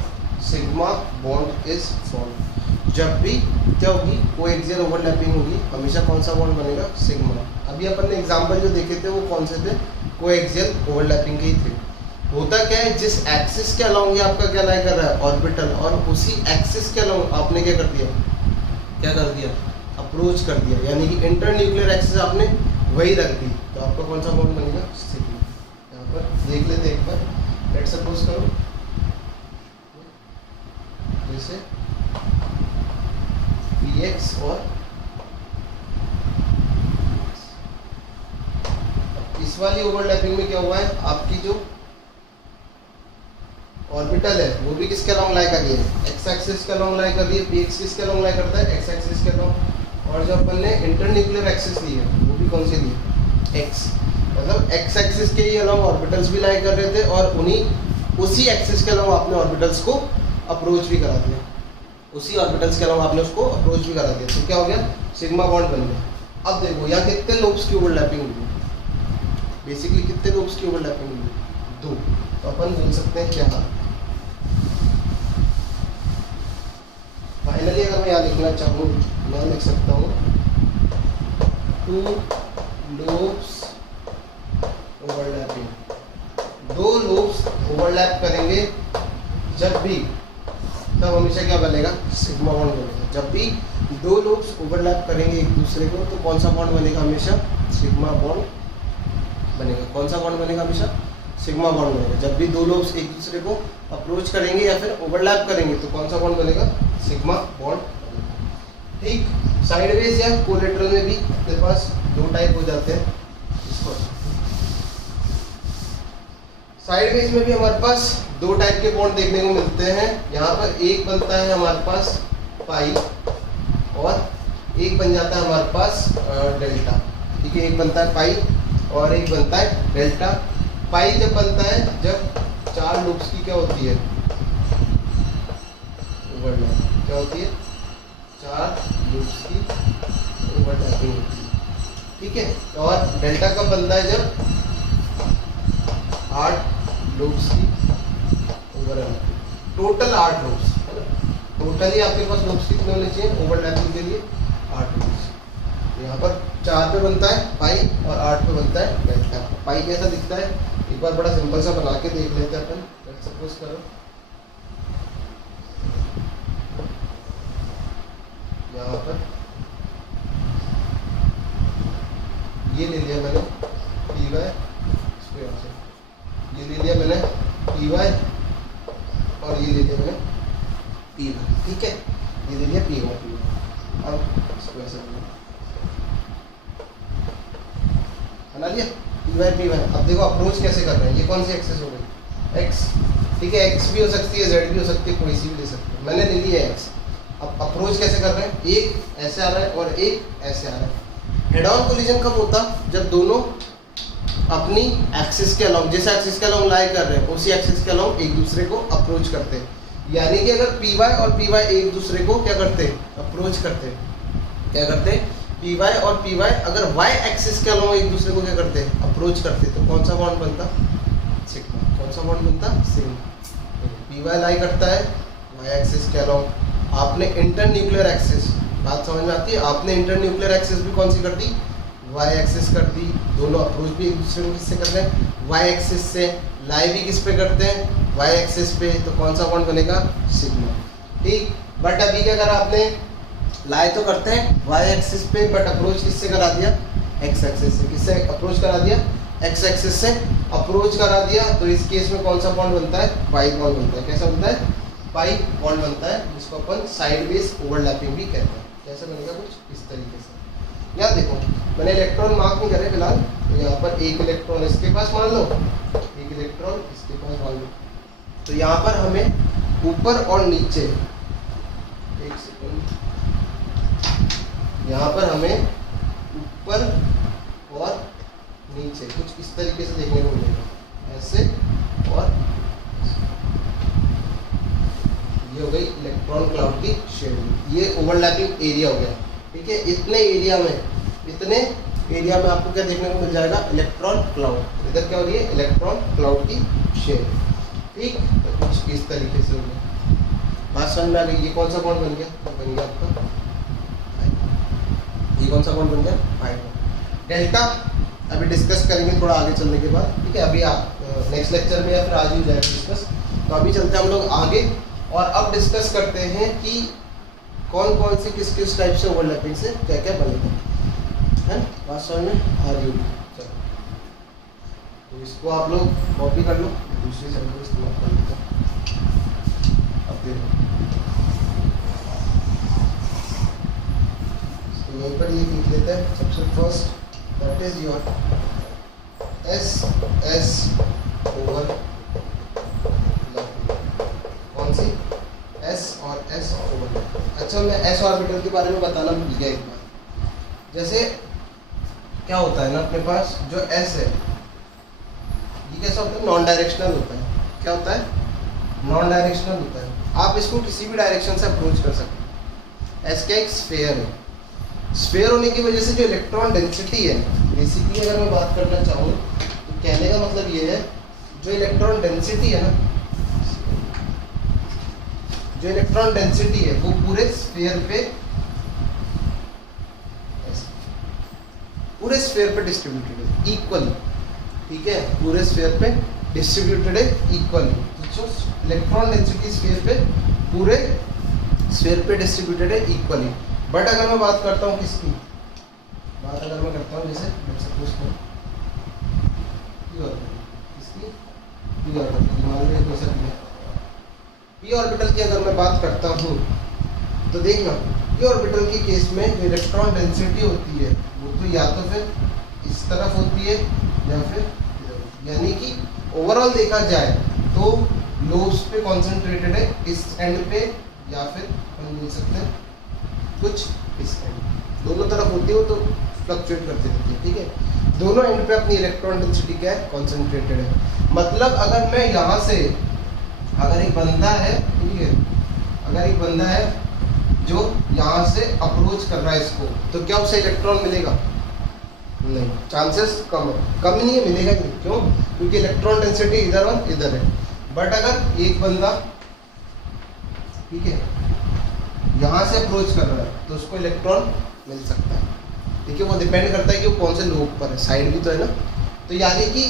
सिग्मा बॉन्ड इज फॉर्म। जब भी क्या होगी, कोएक्सियल ओवरलैपिंग होगी, हमेशा कौन सा बॉन्ड बनेगा, सिग्मा। अभी अपन ने एग्जांपल जो देखे थे वो कौन से थे, कोएक्सियल ओवरलैपिंग के ही थे। होता क्या है, जिस एक्सिस के अलोंग ये आपका क्या लाई कर रहा है, ऑर्बिटल, और उसी एक्सिस के अलोंग आपने क्या कर दिया, अप्रोच कर दिया, यानी कि इंटरन्यूक्लियर एक्सिस आपने वही रख दी, तो आपका कौन सा बॉन्ड बनेगा, सिग्मा। यहाँ पर देख लेते एक बार, लेट सपोज करो जैसे px और इस वाली ओवरलैपिंग में क्या हुआ है, आपकी जो ऑर्बिटल है वो भी किसके अलोंग लाई कर रही है, एक्स एक्सिस के अलोंग लाई कर रही है, px किसके अलोंग लाई करता है, एक्स एक्सिस के अलोंग, और जो अपन ने इंटरन्यूक्लियर एक्सिस ली है वो भी कौन सी ली है, एक्स, मतलब एक्स एक्सिस के ही अलोंग ऑर्बिटल्स भी लाई कर रहे थे, और उसी एक्सिस के अलोंग आपने ऑर्बिटल्स को अप्रोच भी करा दिया, उसी ऑर्बिटल्स के अलावा आपने उसको अप्रोच भी करा दिया, तो क्या हो गया, सिग्मा बॉन्ड बन गया। अब देखो यहाँ कितने लोब्स की ओवरलैपिंग हुई, बेसिकली कितने लोब्स की ओवरलैपिंग हुई, 2, तो अपन बोल सकते हैं क्या, फाइनली अगर मैं यहाँ लिखना चाहूँ मैं लिख सकता हूँ 2 लोब्स ओवरलैपिंग, 2 लोब्स ओवरलैप करेंगे जब भी, तब हमेशा क्या बनेगा, सिग्मा बॉन्ड बनेगा। जब भी 2 लोब्स ओवरलैप करेंगे एक दूसरे को तो कौन सा बॉन्ड बनेगा, हमेशा सिग्मा बॉन्ड बनेगा। कौन सा बॉन्ड बनेगा, हमेशा सिग्मा बॉन्ड बनेगा। जब भी 2 लोब्स एक दूसरे को अप्रोच करेंगे या फिर ओवरलैप करेंगे तो कौन सा बॉन्ड बनेगा, सिग्मा बॉन्ड बनेगा। ठीक, साइडवेज या कोलेटरल में भी मेरे पास 2 टाइप हो जाते हैं। इसको साइडवेज में भी हमारे पास 2 टाइप के बॉन्ड देखने को मिलते हैं। यहाँ पर एक बनता है हमारे पास पाई और एक बन जाता है हमारे पास डेल्टा। ठीक है, एक बनता है पाई और एक बनता है डेल्टा। पाई जब बनता है जब 4 लूप्स की क्या होती है, ओवरलैप। क्या होती है, 4 लूप्स की ओवरलैपिंग होती है। ठीक है, और डेल्टा कब बनता है जब 8 लूप्स की ओवरलैपिंग। टोटल 8 लूप्स है ना, टोटली आपके पास लूप्स कितने होने चाहिए ओवरलैपिंग के लिए, 8 लूप्स। यहाँ पर 4 पे बनता है पाई और 8 पे बनता है डेल्टा। पाई कैसा दिखता है, एक बार बड़ा सिंपल सा बना के देख लेते हैं अपन। लेट्स सपोज करो यहाँ पर ये ले लिया मैंने पी वाई, इसको यहाँ से ये ले लिया मैंने पी वाई और ये ले लिया मैंने पी वाई। ठीक है, ये ले लिया पी वाई। अब इसको ऐसे बना लिया पी वाई। अब देखो अप्रोच कैसे कर रहे हैं, ये कौन सी एक्सेस हो गई, एक्स। ठीक है, एक्स भी हो सकती है, जेड भी हो सकती है, कोई सी भी ले सकते हैं। मैंने ले लिया एक्स। अब अप्रोच कैसे कर रहे हैं, एक ऐसे आ रहा है और एक ऐसे आ रहा है। हेड ऑन कोलिजन कब होता, जब दोनों अपनी एक्सिस के अलोंग, जिस एक्सिस के अलोंग लाई कर रहे हैं उसी एक्सिस के अलोंग एक दूसरे को अप्रोच करते हैं। यानी कि अगर पी वाई और पी वाई एक दूसरे को क्या करते हैं, अप्रोच करते हैं। क्या करते हैं, पी वाई और पी वाई अगर वाई एक्सिस के अलोंग एक दूसरे को क्या करते हैं, अप्रोच करते हैं, तो कौन सा बॉन्ड बनता, सिग्मा। कौन सा बॉन्ड बनता? सेम। पी वाई लाई करता है वाई एक्सिस के अलोंग। आपने इंटर न्यूक्लियर एक्सिस, बात समझ में आती है? आपने इंटर न्यूक्लियर एक्सिस भी कौन सी कर दी? वाई एक्सिस कर दी। दोनों अप्रोच भी एक दूसरे को किससे कर रहे हैं? वाई एक्सिस से। लाई भी किस पे करते हैं? वाई एक्सिस पे। तो कौन सा बॉन्ड बनेगा? सिग्मा। ठीक। बट अभी क्या करा आपने? लाई तो करते हैं वाई एक्सिस पे, बट अप्रोच किससे करा दिया? एक्स एक्सिस से। किससे अप्रोच करा दिया? एक्स एक्सिस से अप्रोच करा दिया। तो इस केस में कौन सा बॉन्ड बनता है? पाई बॉन्ड बनता है। कैसा बनता है? पाई बॉन्ड बनता है, जिसको अपन साइड वेज ओवरलैपिंग भी कहते हैं। कैसे बनेगा? कुछ इस तरीके से। यहाँ देखो, मैंने इलेक्ट्रॉन मार्क नहीं करे फिलहाल, तो यहाँ पर एक इलेक्ट्रॉन इसके पास मान लो, एक इलेक्ट्रॉन इसके पास मान लो। तो यहाँ पर हमें ऊपर और नीचे, एक सेकंड, यहाँ पर हमें ऊपर और नीचे कुछ इस तरीके से देखने को मिलेगा, ऐसे। और ये हो गई इलेक्ट्रॉन क्लाउड की शेड। ये ओवरलैपिंग एरिया हो गया। ठीक है। इतने एरिया में आपको क्या देखने को मिल जाएगा? Electron cloud. इधर क्या हो रही है? इलेक्ट्रॉन क्लाउड की शेड। ठीक। तो कुछ इस तरीके से हो गया। बात समझ में आ गई? ये कौन सा बॉन्ड बन गया? बन गया आपका, ये कौन सा बॉन्ड बन गया? Pi bond. डेल्टा अभी डिस्कस करेंगे थोड़ा आगे चलने के बाद। ठीक है। अभी आप नेक्स्ट लेक्चर में या फिर आज ही हो जाएगा डिस्कस। तो अभी चलते हैं हम लोग आगे, और अब डिस्कस करते हैं कि कौन कौन से किस किस टाइप से ओवरलैपिंग से क्या क्या बनेगा, है ना? बात समझ में आ रही होगी। चलो, तो इसको आप लोग कॉपी कर लो, दूसरी साइड में इस्तेमाल कर लेते हैं। अब देखो, तो यहीं पर ये लिख लेते हैं। सबसे first that is your S over, कौन सी? एस और एस ओवरलैप। अच्छा, मैं एस ऑर्बिटल के बारे में बताना भूल गया एक बार। जैसे क्या होता है ना, अपने पास जो एस है, ये कैसा होता है? नॉन डायरेक्शनल होता है। क्या होता है? नॉन डायरेक्शनल होता है। आप इसको किसी भी डायरेक्शन से अप्रोच कर सकते हैं। एस का एक स्फीयर है। स्फीयर होने की वजह से जो इलेक्ट्रॉन डेंसिटी है, बेसिकली अगर मैं बात करना चाहूँ तो कहने का मतलब ये है, जो इलेक्ट्रॉन डेंसिटी है ना, जो इलेक्ट्रॉन डेंसिटी है वो पूरे स्फीयर पे डिस्ट्रीब्यूटेड है इक्वली। ठीक है। पूरे स्फीयर पे डिस्ट्रीब्यूटेड है इक्वली। तो जो इलेक्ट्रॉन डेंसिटी स्फीयर पे, पूरे स्फीयर पे डिस्ट्रीब्यूटेड है इक्वली। बट अगर मैं बात करता हूँ किसकी बात अगर मैं करता हूँ, जैसे सपोज करो पी ऑर्बिटल की अगर मैं बात करता हूँ, तो देखना पी ऑर्बिटल के केस में जो इलेक्ट्रॉन डेंसिटी होती है वो तो या तो फिर इस तरफ होती है या फिर इधर। यानी कि ओवरऑल देखा जाए तो लोब्स पे कॉन्सेंट्रेटेड है इस एंड पे, या फिर हम बोल सकते हैं कुछ इस एंड। दोनों तरफ होती है वो तो फ्लक्चुएट करती रहती है। ठीक है। दोनों एंड पे अपनी इलेक्ट्रॉन डेंसिटी क्या है? कॉन्सेंट्रेटेड है। मतलब अगर मैं यहाँ से, अगर एक बंदा है, ठीक है, अगर एक बंदा है जो यहाँ से अप्रोच कर रहा है इसको, तो क्या उसे इलेक्ट्रॉन मिलेगा? नहीं, चांसेस कम है। कम नहीं है, मिलेगा नहीं। क्यों? क्योंकि इलेक्ट्रॉन डेंसिटी इधर और इधर है। बट अगर एक बंदा, ठीक है, यहाँ से अप्रोच कर रहा है तो उसको इलेक्ट्रॉन मिल सकता है। ठीक है। वो डिपेंड करता है कि वो कौन से लोब पर है, साइड भी तो है ना। तो यानी कि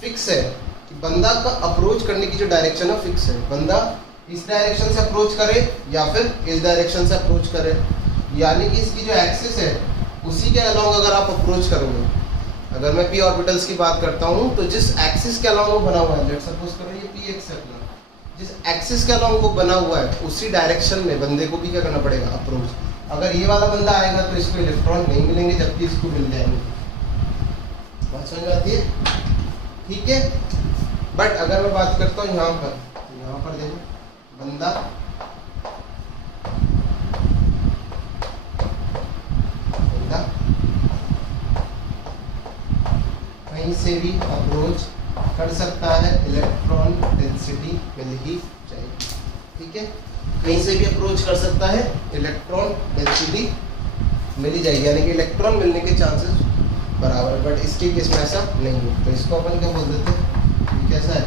फिक्स है कि बंदा का अप्रोच करने की जो डायरेक्शन है फिक्स है। बंदा इस डायरेक्शन से अप्रोच करे या फिर इस डायरेक्शन से अप्रोच करे। यानी कि इसकी जो एक्सिस है उसी के अलॉन्ग अगर आप अप्रोच करोगे, अगर मैं पी ऑर्बिटल्स की बात करता हूँ तो जिस एक्सिस के अलॉन्ग वो बना हुआ है, लेट्स सपोज करो ये पी एक्स है अपना, जिस एक्सिस के अलॉन्ग वो बना हुआ है उसी डायरेक्शन में बंदे को भी क्या करना पड़ेगा? अप्रोच। अगर ये वाला बंदा आएगा तो इसको इलेक्ट्रॉन नहीं मिलेंगे, जबकि इसको मिल जाएंगे। बात समझ आती है? ठीक है। बट अगर मैं बात करता हूँ यहाँ पर, तो यहाँ पर देखो बंदा कहीं से भी अप्रोच कर सकता है, इलेक्ट्रॉन डेंसिटी मिल ही जाएगी। ठीक है। कहीं से भी अप्रोच कर सकता है, इलेक्ट्रॉन डेंसिटी मिल ही जाएगी। यानी कि इलेक्ट्रॉन मिलने के चांसेस बराबर। बट इसके केस में ऐसा नहीं है। तो इसको अपन क्या बोल देते हैं? ये कैसा है?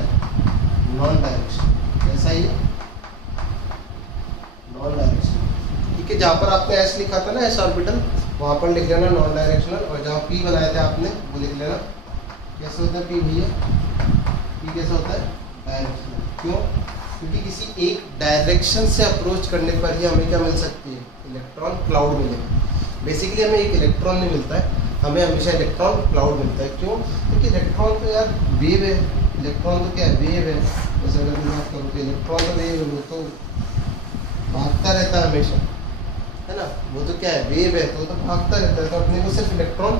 पर आपने एस लिखा था ना, एस ऑर्बिटल, वहाँ पर लिख लेना नॉन डायरेक्शनल, और जहाँ पी बनाए थे आपने वो लिख लेना। कैसे होता है पी भैया? पी कैसा होता है? डायरेक्शनल। क्यों? क्योंकि किसी एक डायरेक्शन से अप्रोच करने पर ही हमें क्या मिल सकती है? इलेक्ट्रॉन क्लाउड मिलेगा। बेसिकली हमें एक इलेक्ट्रॉन नहीं मिलता है, हमें हमेशा इलेक्ट्रॉन क्लाउड मिलता है। क्यों? क्योंकि इलेक्ट्रॉन तो यार वेव है, इलेक्ट्रॉन तो क्या है? वेव है। जैसे अगर मैं बात करूँ तो इलेक्ट्रॉन तो वेव है, वो तो भागता रहता है हमेशा, है ना, वो तो क्या है? वेव है, तो भागता रहता है। तो अपने को सिर्फ इलेक्ट्रॉन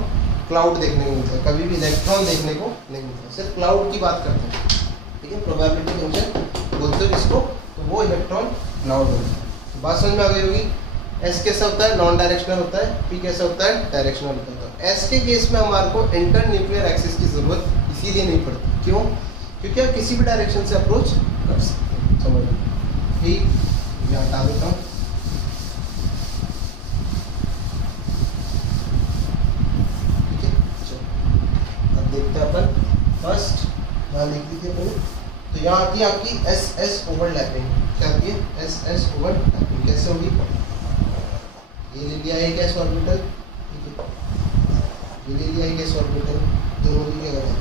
क्लाउड देखने को मिलता है, कभी भी इलेक्ट्रॉन देखने को नहीं मिलता, सिर्फ क्लाउड की बात करते हैं। ठीक है, प्रोबेबिलिटी फंक्शन बोलते हो इसको, तो वो इलेक्ट्रॉन क्लाउड होता है। तो बात समझ में आ गई होगी। एस कैसा होता है? नॉन डायरेक्शनल होता है। पी कैसा होता है? डायरेक्शनल होता है। एस के केस में हमारे को इंटर न्यूक्लियर एक्सिस की जरूरत इसीलिए नहीं पड़ती। क्यों? क्योंकि आप किसी भी डायरेक्शन से अप्रोच कर सकते हैं। समझ लो। ठीक, मैं हटा देता हूँ। ठीक है, चलो अब देखते हैं अपन। फर्स्ट यहाँ लिख ली थी अपनी, तो यहाँ आती है आपकी एस एस ओवरलैपिंग। क्या आती है? S S overlapping. कैसे होगी? ये ले लिया है गैस ऑर्बिटल, ठीक है, ये ले लिया है गैस ऑर्बिटल, दोनों की क्या करा दी?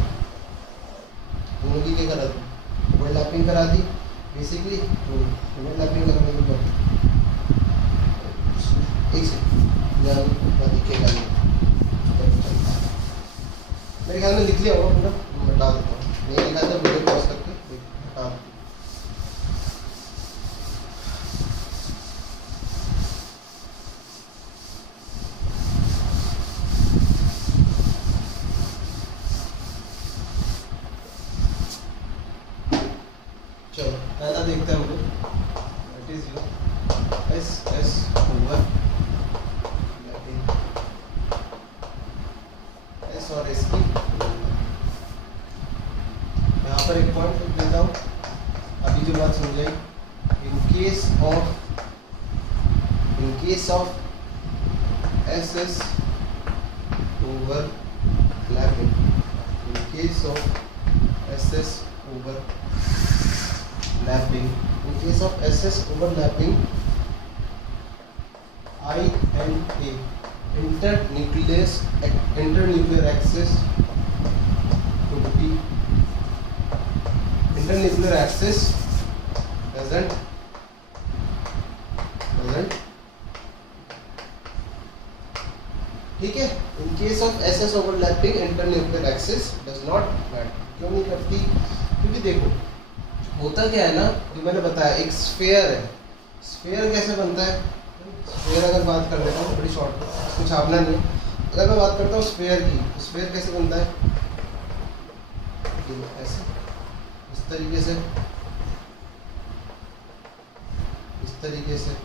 दोनों की क्या करा दी? ओवरलैपिंग करा दी। बेसिकली ओवरलैपिंग कराने के बाद एक सेकंड यहाँ दिखेगा नहीं, मेरे ख्याल में लिख लिया होगा पूरा, मैं बता देता हूँ। नहीं लिखा था वीडियो पॉज करके हाँ। चलो पहला देखते हैं हम लोग, that is your S S over S और एस की। यहाँ पर एक पॉइंट लिख देता हूँ, अभी जो बात समझाई, in case of S S over lapping, in case of S S over lapping, in case of SS overlapping, INA internuclear axis would be internuclear axis doesn't ठीक है। In case of SS overlapping internuclear axis does not matter। क्यों नहीं करती? क्योंकि देखो होता क्या है ना, जो मैंने बताया, एक स्फीयर है। स्फीयर कैसे बनता है? स्फीयर अगर बात कर लेता हूँ बड़ी शॉर्ट, कुछ छापना नहीं है। अगर मैं बात करता हूँ स्फीयर की, तो स्फीयर कैसे बनता है? ऐसे, इस तरीके से, इस तरीके से,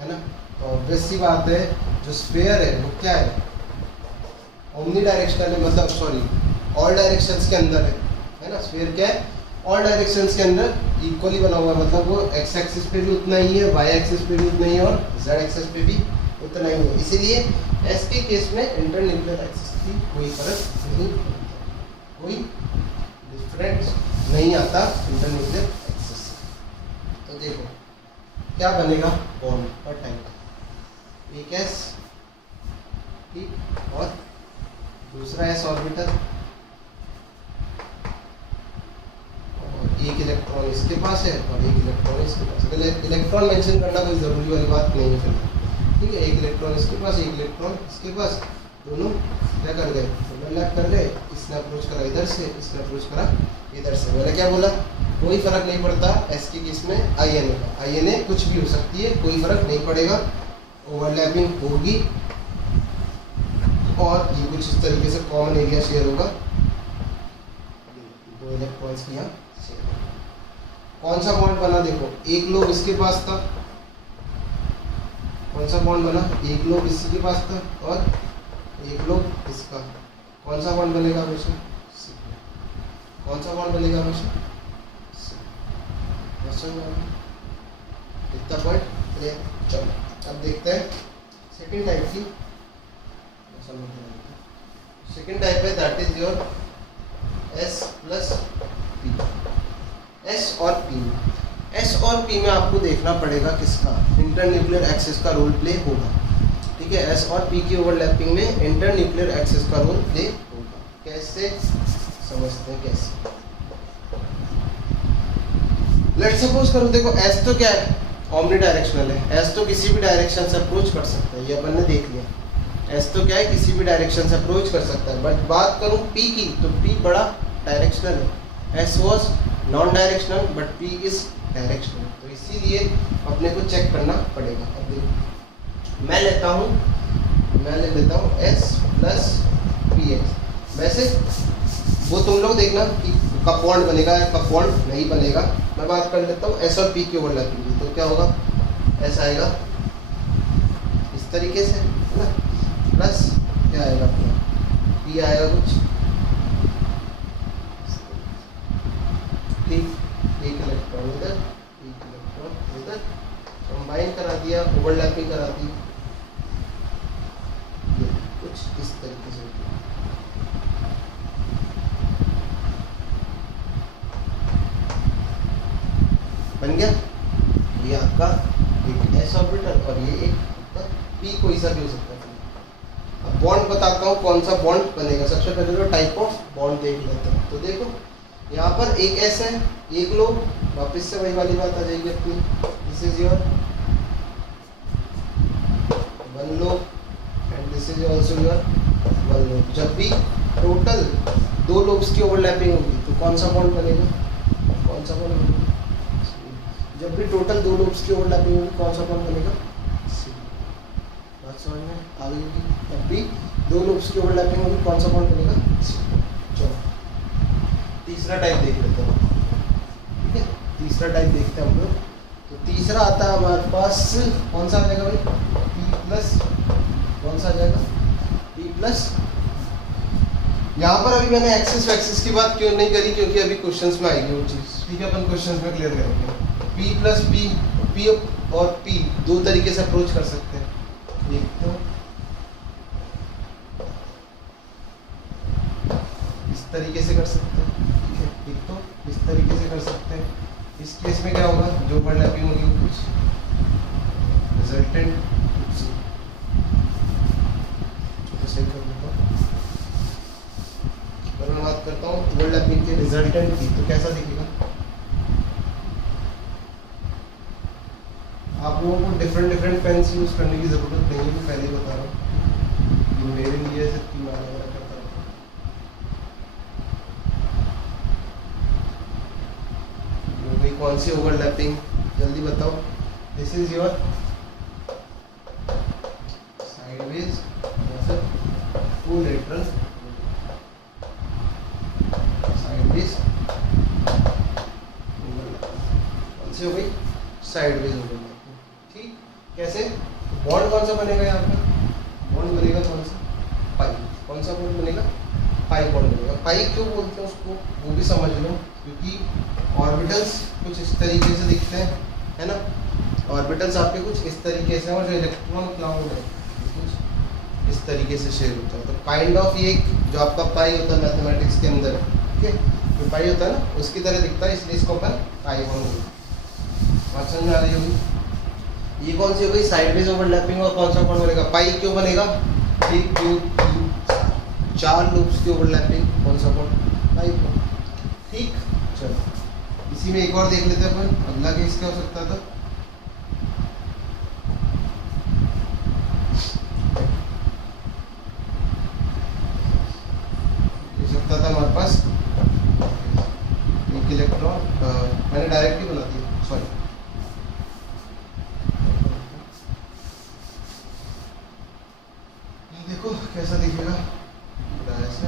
है ना। तो ऑब्वियस सी बात है, जो स्फीयर है वो क्या है? ओमनी डायरेक्शनल है, मतलब सॉरी ऑल डायरेक्शंस के अंदर है ना। स्फीयर क्या है? ऑल डायरेक्शंस के अंदर इक्वली बना हुआ है, मतलब वो एक्स एक्सिस पे भी उतना ही है, वाई एक्सिस पे भी उतना ही है, और जेड एक्सिस पे भी उतना ही है। इसीलिए एस के केस में इंटरन्यूक्लियर एक्सिस की कोई फर्क नहीं पड़ता, कोई डिफरेंस नहीं आता इंटरन्यूक्लियर एक्सिस से। तो देखो क्या बनेगा? बॉन्ड पर टाइम, एक एस, ठीक, और दूसरा एस ऑर्बिटल, एक इलेक्ट्रॉन इसके पास है और एक इलेक्ट्रॉन इसके पास है। इलेक्ट्रॉन मेंशन करना कोई ज़रूरी वाली बात नहीं है फिर, ठीक है। एक इलेक्ट्रॉन इसके पास, एक इलेक्ट्रॉन इसके पास, दोनों क्या कर गए? ओवरलैप कर गए। इसने अप्रोच करा इधर से, इसने अप्रोच करा इधर से। मैंने क्या बोला? कोई फर्क नहीं पड़ता एस के केस में आई एन ए का। आई एन ए कुछ भी हो सकती है, कोई फर्क नहीं पड़ेगा, ओवरलैपिंग होगी और ये कुछ इस तरीके से कॉमन एरिया शेयर होगा, दो इलेक्ट्रॉन्स की यहाँ। कौन सा बॉन्ड बना? देखो एक लोब इसके पास था, कौन सा बॉन्ड बना? एक लोब इसके पास था और एक लोब इसका। कौन सा बॉन्ड बनेगा हमेशा? कौन सा बॉन्ड बनेगा हमेशा? इतना पॉइंट क्लियर। चलो अब देखते हैं सेकंड टाइप की। सेकंड टाइप है that is your S plus P. S और पी, एस और पी में आपको देखना पड़ेगा किसका इंटरन्यूक्लियर एक्सिस का रोल प्ले होगा। ठीक है, एस और पी की ओवरलैपिंग में इंटरन्यूक्लियर एक्सिस का रोल प्ले होगा। कैसे समझते हैं कैसे? लेट्स सपोज करो, देखो एस तो क्या है, ओमनी डायरेक्शनल है। एस तो किसी भी डायरेक्शन से अप्रोच कर सकता है, ये अपन ने देख लिया। एस तो क्या है, किसी भी डायरेक्शन से अप्रोच कर सकता है। बट बात करूं पी की, तो पी बड़ा डायरेक्शनल है। S was non directional but P is directional, तो इसीलिए अपने को चेक करना पड़ेगा। अब देखो मैं ले लेता हूँ एस प्लस पी एक्स। वैसे वो तुम लोग देखना कि कब बॉन्ड बनेगा या कब बॉन्ड नहीं बनेगा। मैं बात कर लेता हूँ एस और पी की ओवरलैपिंग की, तो क्या होगा, एस आएगा इस तरीके से, है ना, प्लस क्या आएगा अपना पी आएगा कुछ ठीक, एक इलेक्ट्रॉन इधर, एक इलेक्ट्रॉन इधर, कंबाइन करा दिया, ओवरलैपिंग करा दी, ये कुछ इस तरीके से। बन गया ये आपका एक एस ऑर्बिटल और ये एक आपका पी, कोई सा भी हो सकता है। अब बॉन्ड बताता हूँ कौन सा बॉन्ड बनेगा। सबसे पहले तो टाइप ऑफ बॉन्ड देख लेते हैं। तो देखो यहाँ पर एक एस है, एक लो, वापस से वही वाली बात आ जाएगी अपनी, this is your one lobe and this is also your one lobe. जब भी टोटल दो लोब्स की ओवरलैपिंग होगी तो कौन सा बॉन्ड बनेगा, कौन सा बॉन्ड बनेगा, जब भी टोटल दो लोब्स की ओवरलैपिंग होगी कौन सा बॉन्ड बनेगा, बात समझ में आ गई होगी। जब भी दो लोब्स की ओवरलैपिंग होगी कौन सा बॉन्ड बनेगा। चलो तीसरा टाइप देख लेते हैं, ठीक है, तीसरा टाइप देखते हैं हम लोग। तो तीसरा आता है हमारे पास, कौन सा आ जाएगा भाई, पी प्लस, कौन सा आ जाएगा, पी प्लस। यहाँ पर अभी मैंने एक्सिस वैक्सिस की बात क्यों नहीं करी, क्योंकि अभी क्वेश्चंस में आएगी वो चीज़, ठीक है, अपन क्वेश्चंस में क्लियर करेंगे। पी प्लस पी, पी और पी दो तरीके से अप्रोच कर सकते हैं। एक तो इस तरीके से कर सकते हैं, ठीक है, एक तो इस तरीके से कर सकते हैं। इस केस में क्या होगा, जो ओवरलैपिंग होगी कुछ रिजल्टेंट, तो सही कर लेता हूँ। अगर मैं बात करता हूँ ओवरलैपिंग के रिजल्टेंट की, तो कैसा दिखेगा, आप लोगों को डिफरेंट पेन्स यूज करने की जरूरत नहीं है, मैं पहले ही बता रहा हूँ, मेरे लिए सिर्फ तीन वगैरह करता रहता हूँ। भाई कौन सी ओवरलैपिंग, जल्दी बताओ। दिस इज योर साइडवेज या फिर कोलैटरल, साइडवेज कौन सी हो गई, साइडवेज ओवरलैपिंग। ठीक, कैसे, बॉन्ड कौन सा बनेगा यहाँ पर, बॉन्ड बनेगा कौन सा, पाई। कौन सा बॉन्ड बनेगा, पाई बॉन्ड बनेगा। पाई क्यों बोलते हैं उसको, वो भी समझ लो, क्योंकि ऑर्बिटल्स कुछ इस तरीके से दिखते हैं, है ना, ऑर्बिटल्स आपके कुछ इस तरीके से, और जो इलेक्ट्रॉन क्लाउड है कुछ इस तरीके से शेयर होता है। तो काइंड ऑफ ये जो आपका पाई होता है मैथमेटिक्स के अंदर, ठीक है, जो पाई होता है ना उसकी तरह दिखता है, इसलिए इसको अपन पाई बॉन्ड, बात समझ में आ रही होगी। ये कौन सी हो गई, साइडवेज ओवरलैपिंग। और कौन सा बॉन्ड बनेगा, पाई क्यों बनेगा, ठीक, क्यों चार लूप्स की ओवरलैपिंग, कौन सा बॉन्ड, पाई बॉन्ड। ठीक, चलो इसी में एक और देख लेते हैं अपन, अगला केस क्या हो सकता था। हो सकता था हमारे पास एक इलेक्ट्रॉन, मैंने डायरेक्ट ही बना दिया, सॉरी, देखो कैसा दिखेगा, ऐसे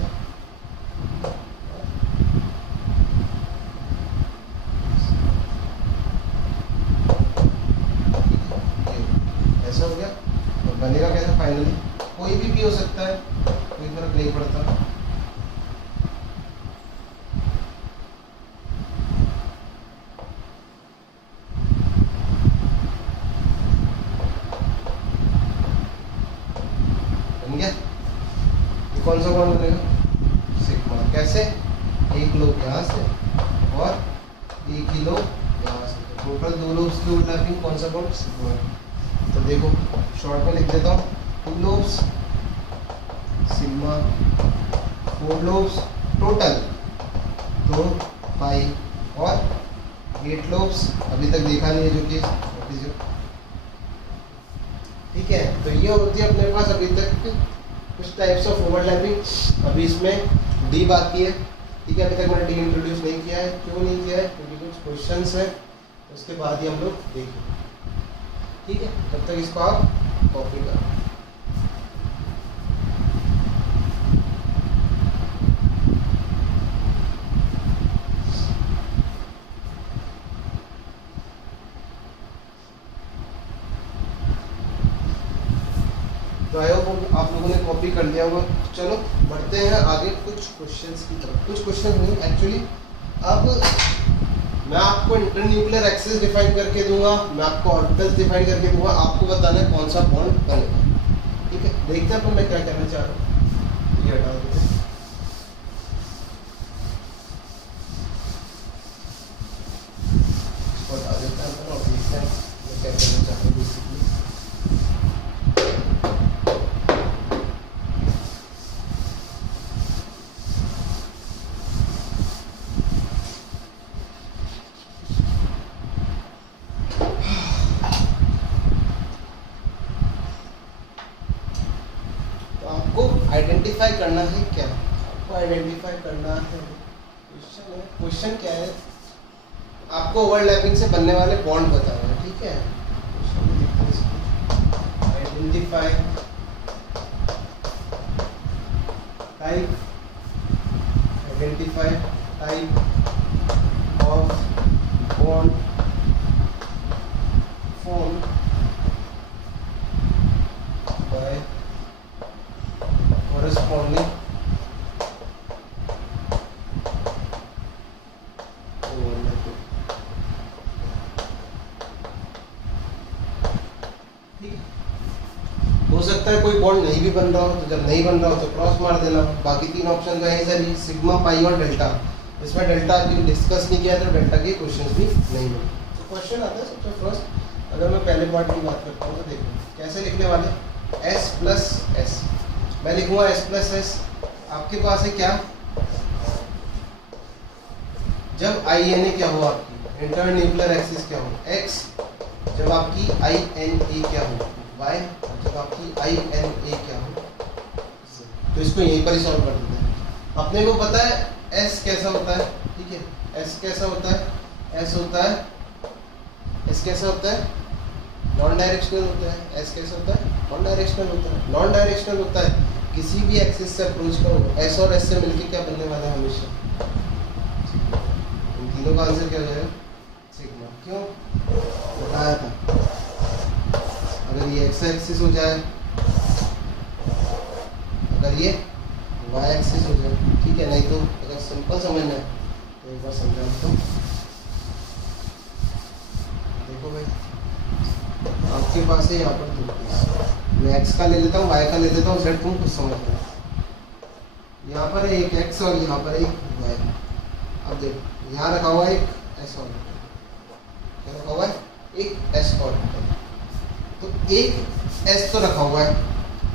ऐसा हो गया। और बनेगा कैसा फाइनली, कोई भी हो सकता है, कोई फर्क नहीं पड़ता। बन गया, ये कौन सा बॉन्ड बनेगा, सिग्मा। कैसे, एक लोग यहाँ से और एक ही लोग यहाँ से, टोटल दो लोब्स की ओवरलैपिंग कौन सा बॉन्ड, सिग्मा है। तो देखो शॉर्ट में लिख देता हूँ, two lobes sigma, four lobes total, तो पाई और 8 लोब्स अभी तक देखा नहीं है जो कि ठीक है। तो ये होती है अपने पास अभी तक कुछ टाइप्स ऑफ ओवरलैपिंग। अभी इसमें डी बाकी है, ठीक है। अभी तक मैंने डी इंट्रोड्यूस नहीं किया है, क्यों नहीं किया है, क्योंकि कुछ क्वेश्चंस है, उसके बाद ही हम लोग देखेंगे, ठीक है। तब तक इसको आप कॉपी करो। तो आई होप आप लोगों ने कॉपी कर लिया होगा। चलो बढ़ते हैं आगे कुछ क्वेश्चंस की तरफ। कुछ क्वेश्चन नहीं एक्चुअली, अब मैं आपको इंटरन्यूक्लियर एक्सिस डिफाइन करके दूंगा, मैं आपको ऑर्बिटल्स डिफाइन करके दूंगा, आपको बताना है कौन सा बॉन्ड बनेगा, ठीक है। देखते हैं अपन मैं क्या कहना चाह रहा हूँ। ये हटा देते हैं, इसको हटा देते हैं और देखते हैं मैं क्या कहना चाहता हूँ बेसिकली। आइडेंटिफाई करना है क्या, आपको आइडेंटिफाई करना है, क्वेश्चन है। क्वेश्चन क्या है, आपको ओवरलैपिंग से बनने वाले बॉन्ड बताना है, ठीक है। Identify type, identify type of bond form by corresponding overlapping, ठीक है। हो सकता है कोई बॉन्ड नहीं भी बन रहा हो, तो जब नहीं बन रहा हो तो क्रॉस मार देना। बाकी तीन ऑप्शन का है सिग्मा, पाई और डेल्टा। इसमें डेल्टा अभी डिस्कस नहीं किया तो डेल्टा के क्वेश्चंस भी नहीं बने। तो क्वेश्चन आता है सबसे फर्स्ट, अगर मैं पहले पार्ट की बात करता हूँ तो देखो कैसे लिखने वाले, S प्लस एस, मैं लिखूंगा S प्लस एस। आपके पास है क्या, जब आई एन ए क्या हो, आपकी इंटरन्यूक्लियर एक्सिस क्या हो X, जब आपकी आई एन ए क्या हो Y, जब आपकी आई एन ए क्या हो Z। तो इसको यहीं पर ही सॉल्व कर देते हैं। अपने को पता है S कैसा होता है, ठीक है। S कैसा होता है, S होता है, S कैसा होता है, नॉन डायरेक्शनल होता है। S कैसा होता है, नॉन डायरेक्शनल होता है। नॉन डायरेक्शनल होता है, किसी भी एक्सिस से अप्रोच करो, S और S से मिलके क्या बनने वाला है हमेशा, इन तीनों का आंसर क्या हो जाएगा, सिग्मा। क्यों बताया था, अगर ये एक्स एक्सिस हो जाए, अगर ये वाई एक्सिस हो जाए, ठीक है। नहीं तो अगर सिंपल समझना है तो एक बार समझाता हूँ। देखो भाई, आपके पास है यहाँ पर दो पीस, मैं एक्स का ले लेता हूँ, वाई का ले लेता हूँ, जेड तुम कुछ समझ लो। यहाँ पर है एक एक्स और यहाँ पर एक वाई। अब देखो यहाँ रखा हुआ है एक एस और, क्या रखा हुआ है, एक एस और। तो एक एस तो रखा हुआ है,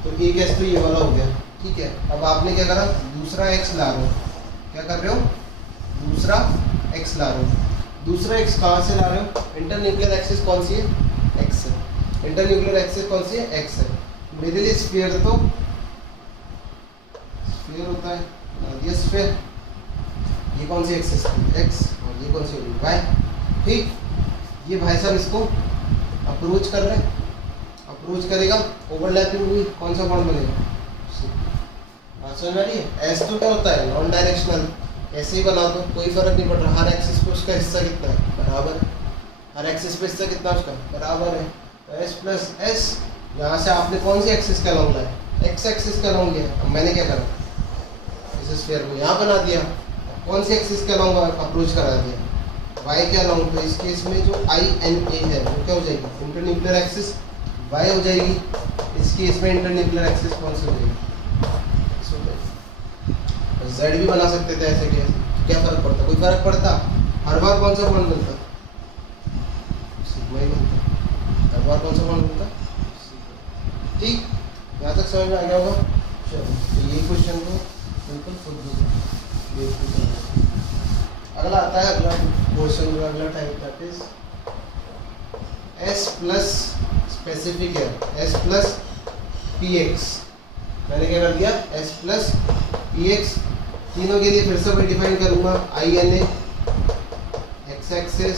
तो एक एस तो ये वाला हो गया, ठीक है। अब आपने क्या करा, दूसरा एक्स ला रहे हो, क्या कर रहे हो, दूसरा एक्स ला रहे हो। दूसरा एक्स कहाँ से ला रहे हो, इंटरन्यूक्लियर एक्सिस कौन सी है, एक्स है। इंटरन्यूक्लियर एक्सिस कौन सी है, एक्स है। मेरे लिए स्फीयर तो स्फीयर होता है, ये स्फीयर, ये कौन सी एक्सिस है, एक्स, और ये कौन सी होगी, वाई, ठीक। ये भाई साहब इसको अप्रोच कर रहे हैं, अप्रोच करेगा, ओवरलैपिंग हुई, कौन सा बॉन्ड बनेगा, बात समझ में आ रही है। एस तो क्या होता है, नॉन डायरेक्शनल, ऐसे ही बना दो, कोई फर्क नहीं पड़ रहा। हर एक्सिस पे उसका हिस्सा कितना है, बराबर है। हर एक्सिस पे हिस्सा कितना उसका बराबर है। तो एस प्लस एस, यहाँ से आपने कौन सी एक्सिस का लॉन्ग लाया, एक्स एक्सिस का लॉन्ग लिया। अब मैंने क्या करा, इस स्फीयर को यहाँ बना दिया, कौन सी एक्सिस का लॉन्ग अप्रोच करा दिया, वाई क्या लॉन्ग। तो इस केस में जो आई एन ए है वो क्या हो जाएगी, इंटरन्यूक्लियर एक्सिस वाई हो जाएगी। इस केस में इंटरन्यूक्लियर एक्सिस कौन सी हो जाएगी, जेड भी बना सकते थे ऐसे केस, क्या फर्क पड़ता, कोई फर्क पड़ता। हर बार कौन सा बॉन्ड बनता, सिग्मा ही बनता है। हर बार कौन सा बॉन्ड बनता है? ठीक, यहाँ तक समझ में आ गया होगा। चलो तो ये क्वेश्चन को बिल्कुल खुद दो। अगला आता है अगला क्वेश्चन का अगला type, that is S plus specific है S प्लस पी एक्स। मैंने क्या कर दिया? S plus P X. तीनों के लिए फिर से मैं डिफाइन करूंगा, I N A X axis,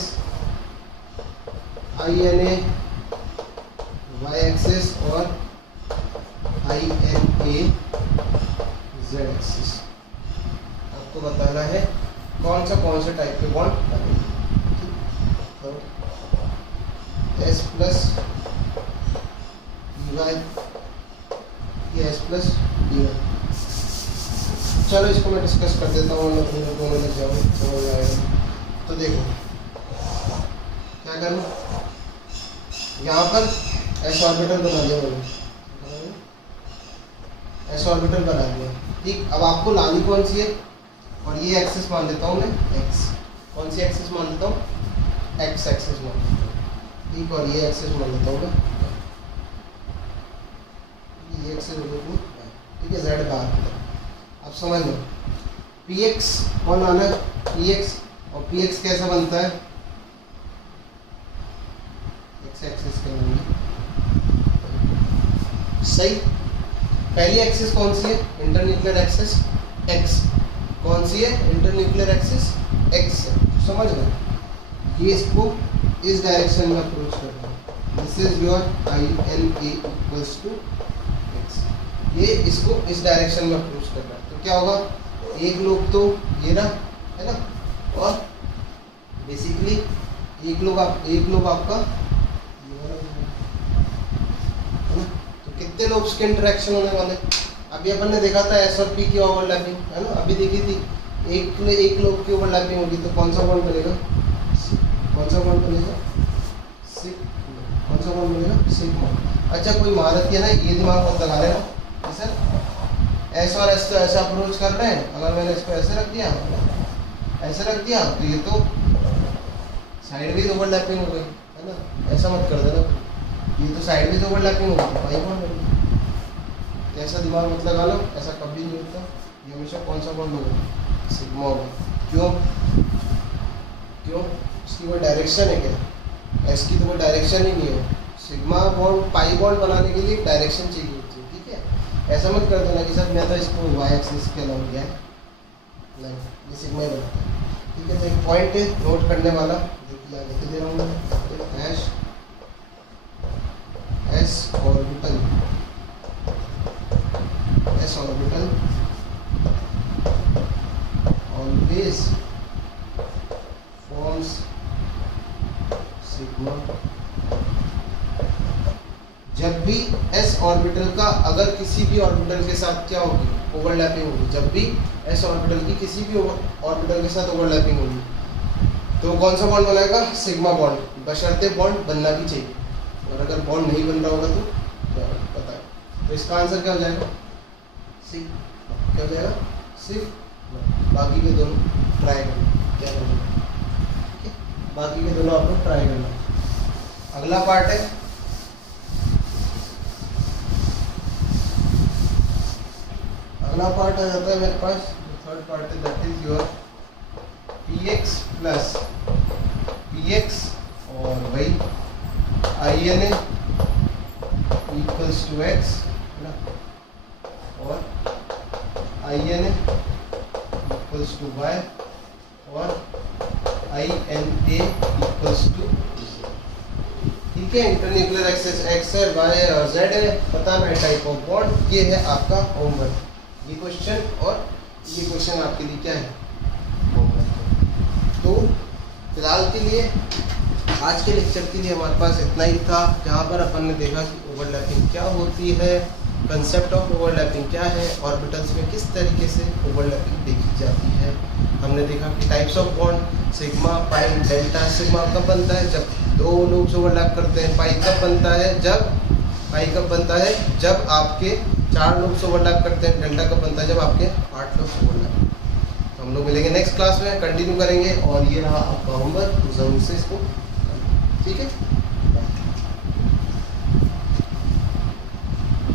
I N A Y axis और I N A Z axis. आपको बताना है कौन से टाइप के बॉन्ड बनेंगे। S प्लस डी वाई, ये S प्लस डी वाई। चलो इसको मैं डिस्कस कर देता हूँ, दोनों लग जाओ, समझ आएगा। तो देखो क्या करूँ, यहाँ पर S ऑर्बिटल बना दिया मैंने, S ऑर्बिटल बना दिया। ठीक, अब आपको लानी कौन सी है? और ये एक्सिस मान लेता हूँ मैं x। कौन सी एक्सिस मान लेता हूँ? x एक्सिस मान लेता हूँ। ठीक, और ये एक्सिस मान लेता हूँ मैं, ये एक्सिस हो गई। ठीक है, z बाहर की तरफ। अब समझ लो px कौन आना है? px, और px कैसा बनता है? x एक्सिस के लिए सही। पहली एक्सिस कौन सी है? Internuclear axis x। कौन सी है? इंटरन्यूक्लियर एक्सिस x है। समझ गए? ये इसको इस डायरेक्शन में अप्रोच कर रहा है। This is your i N A equals to x. ये इसको इस डायरेक्शन में अप्रोच कर रहा है। तो क्या होगा? एक लोग तो ये ना है ना, और बेसिकली एक लोग आपका ये वाला है ना। तो कितने लोग के इंटरेक्शन होने वाले? अभी अपन ने देखा था S और P की ओवरलैपिंग, है ना, अभी देखी थी। एक लोग की ओवरलैपिंग होगी तो कौन सा बॉन्ड बनेगा? कौन सा बॉन्ड बनेगा? कौन सा बॉन्ड बनेगा? सिग्मा। अच्छा, कोई महारथी है ना, ये दिमाग मत लगा रहे हो सर, S और S तो ऐसा अप्रोच कर रहे हैं। अगर मैंने इसको ऐसे रख दिया तो ये तो साइडवेज ओवरलैपिंग हो गई, है ना। ऐसा मत कर देना, ये तो साइडवेज ओवरलैपिंग हो गई, पाई बॉन्ड बनेगी। ऐसा दिमाग मत लगा लो, ऐसा कभी नहीं होता। ये हमेशा कौन सा बॉन्ड होगा? सिग्मा होगा। क्यों? इसकी कोई डायरेक्शन है क्या? एस की तो कोई डायरेक्शन ही नहीं है। सिग्मा बॉन्ड, पाई बॉन्ड बनाने के लिए डायरेक्शन चाहिए होती है। ठीक है, ऐसा मत कर देना कि सर मैं तो इसको वाई एक्सिस के अलाउंग गया है, नहीं, ये सिग्मा ही बनता है। ठीक है, तो एक पॉइंट है नोट करने वाला, जो कि यहाँ लिख दे रहा हूँ मैं, S orbital always forms sigma. जब भी s ऑर्बिटल का अगर किसी भी ऑर्बिटल के साथ क्या होगी? ओवरलैपिंग होगी। जब भी s ऑर्बिटल की किसी भी ऑर्बिटल के साथ ओवरलैपिंग होगी तो कौन सा बॉन्ड बनाएगा? सिग्मा बॉन्ड, बशर्ते बॉन्ड बनना भी चाहिए। और अगर बॉन्ड नहीं बन रहा होगा तो पता है। तो इसका आंसर क्या हो जाएगा? सी। क्या हो जाएगा? सी। बाकी के दोनों ट्राई करना, क्या करना, बाकी के दोनों आपको ट्राई करना। अगला पार्ट है अगला पार्ट आ जाता है मेरे पास, थर्ड पार्ट है, that is your px plus px और वही I N A equals to X और I N A equals to Y और I N A equals to. ठीक है, इंटरन्यूक्लियर एक्सिस एक्स है, वाई है और जेड है। बताना है टाइप ऑफ बॉन्ड। ये है आपका होमवर्क, ये क्वेश्चन और ये क्वेश्चन आपके लिए क्या है? होमवर्क। तो फिलहाल के लिए आज के लेक्चर के लिए हमारे पास इतना ही था, जहाँ पर अपन ने देखा कि ओवरलैपिंग क्या होती है, कंसेप्ट ऑफ ओवरलैपिंग क्या है, ऑर्बिटल्स में किस तरीके से ओवरलैपिंग देखी जाती है। हमने देखा कि types of bond, sigma, pi, delta. Sigma कब बनता है? जब दो लूप्स ओवरलैप करते हैं। पाई कब बनता है? जब आपके 4 लूप्स ओवरलैप करते हैं। डेल्टा कब बनता है? जब आपके 8 लूप्स ओवरलैप। तो हम लोग मिलेंगे नेक्स्ट क्लास में, कंटिन्यू करेंगे। और ये रहा आपका होमवर्क, जरूर से इसको, ठीक है।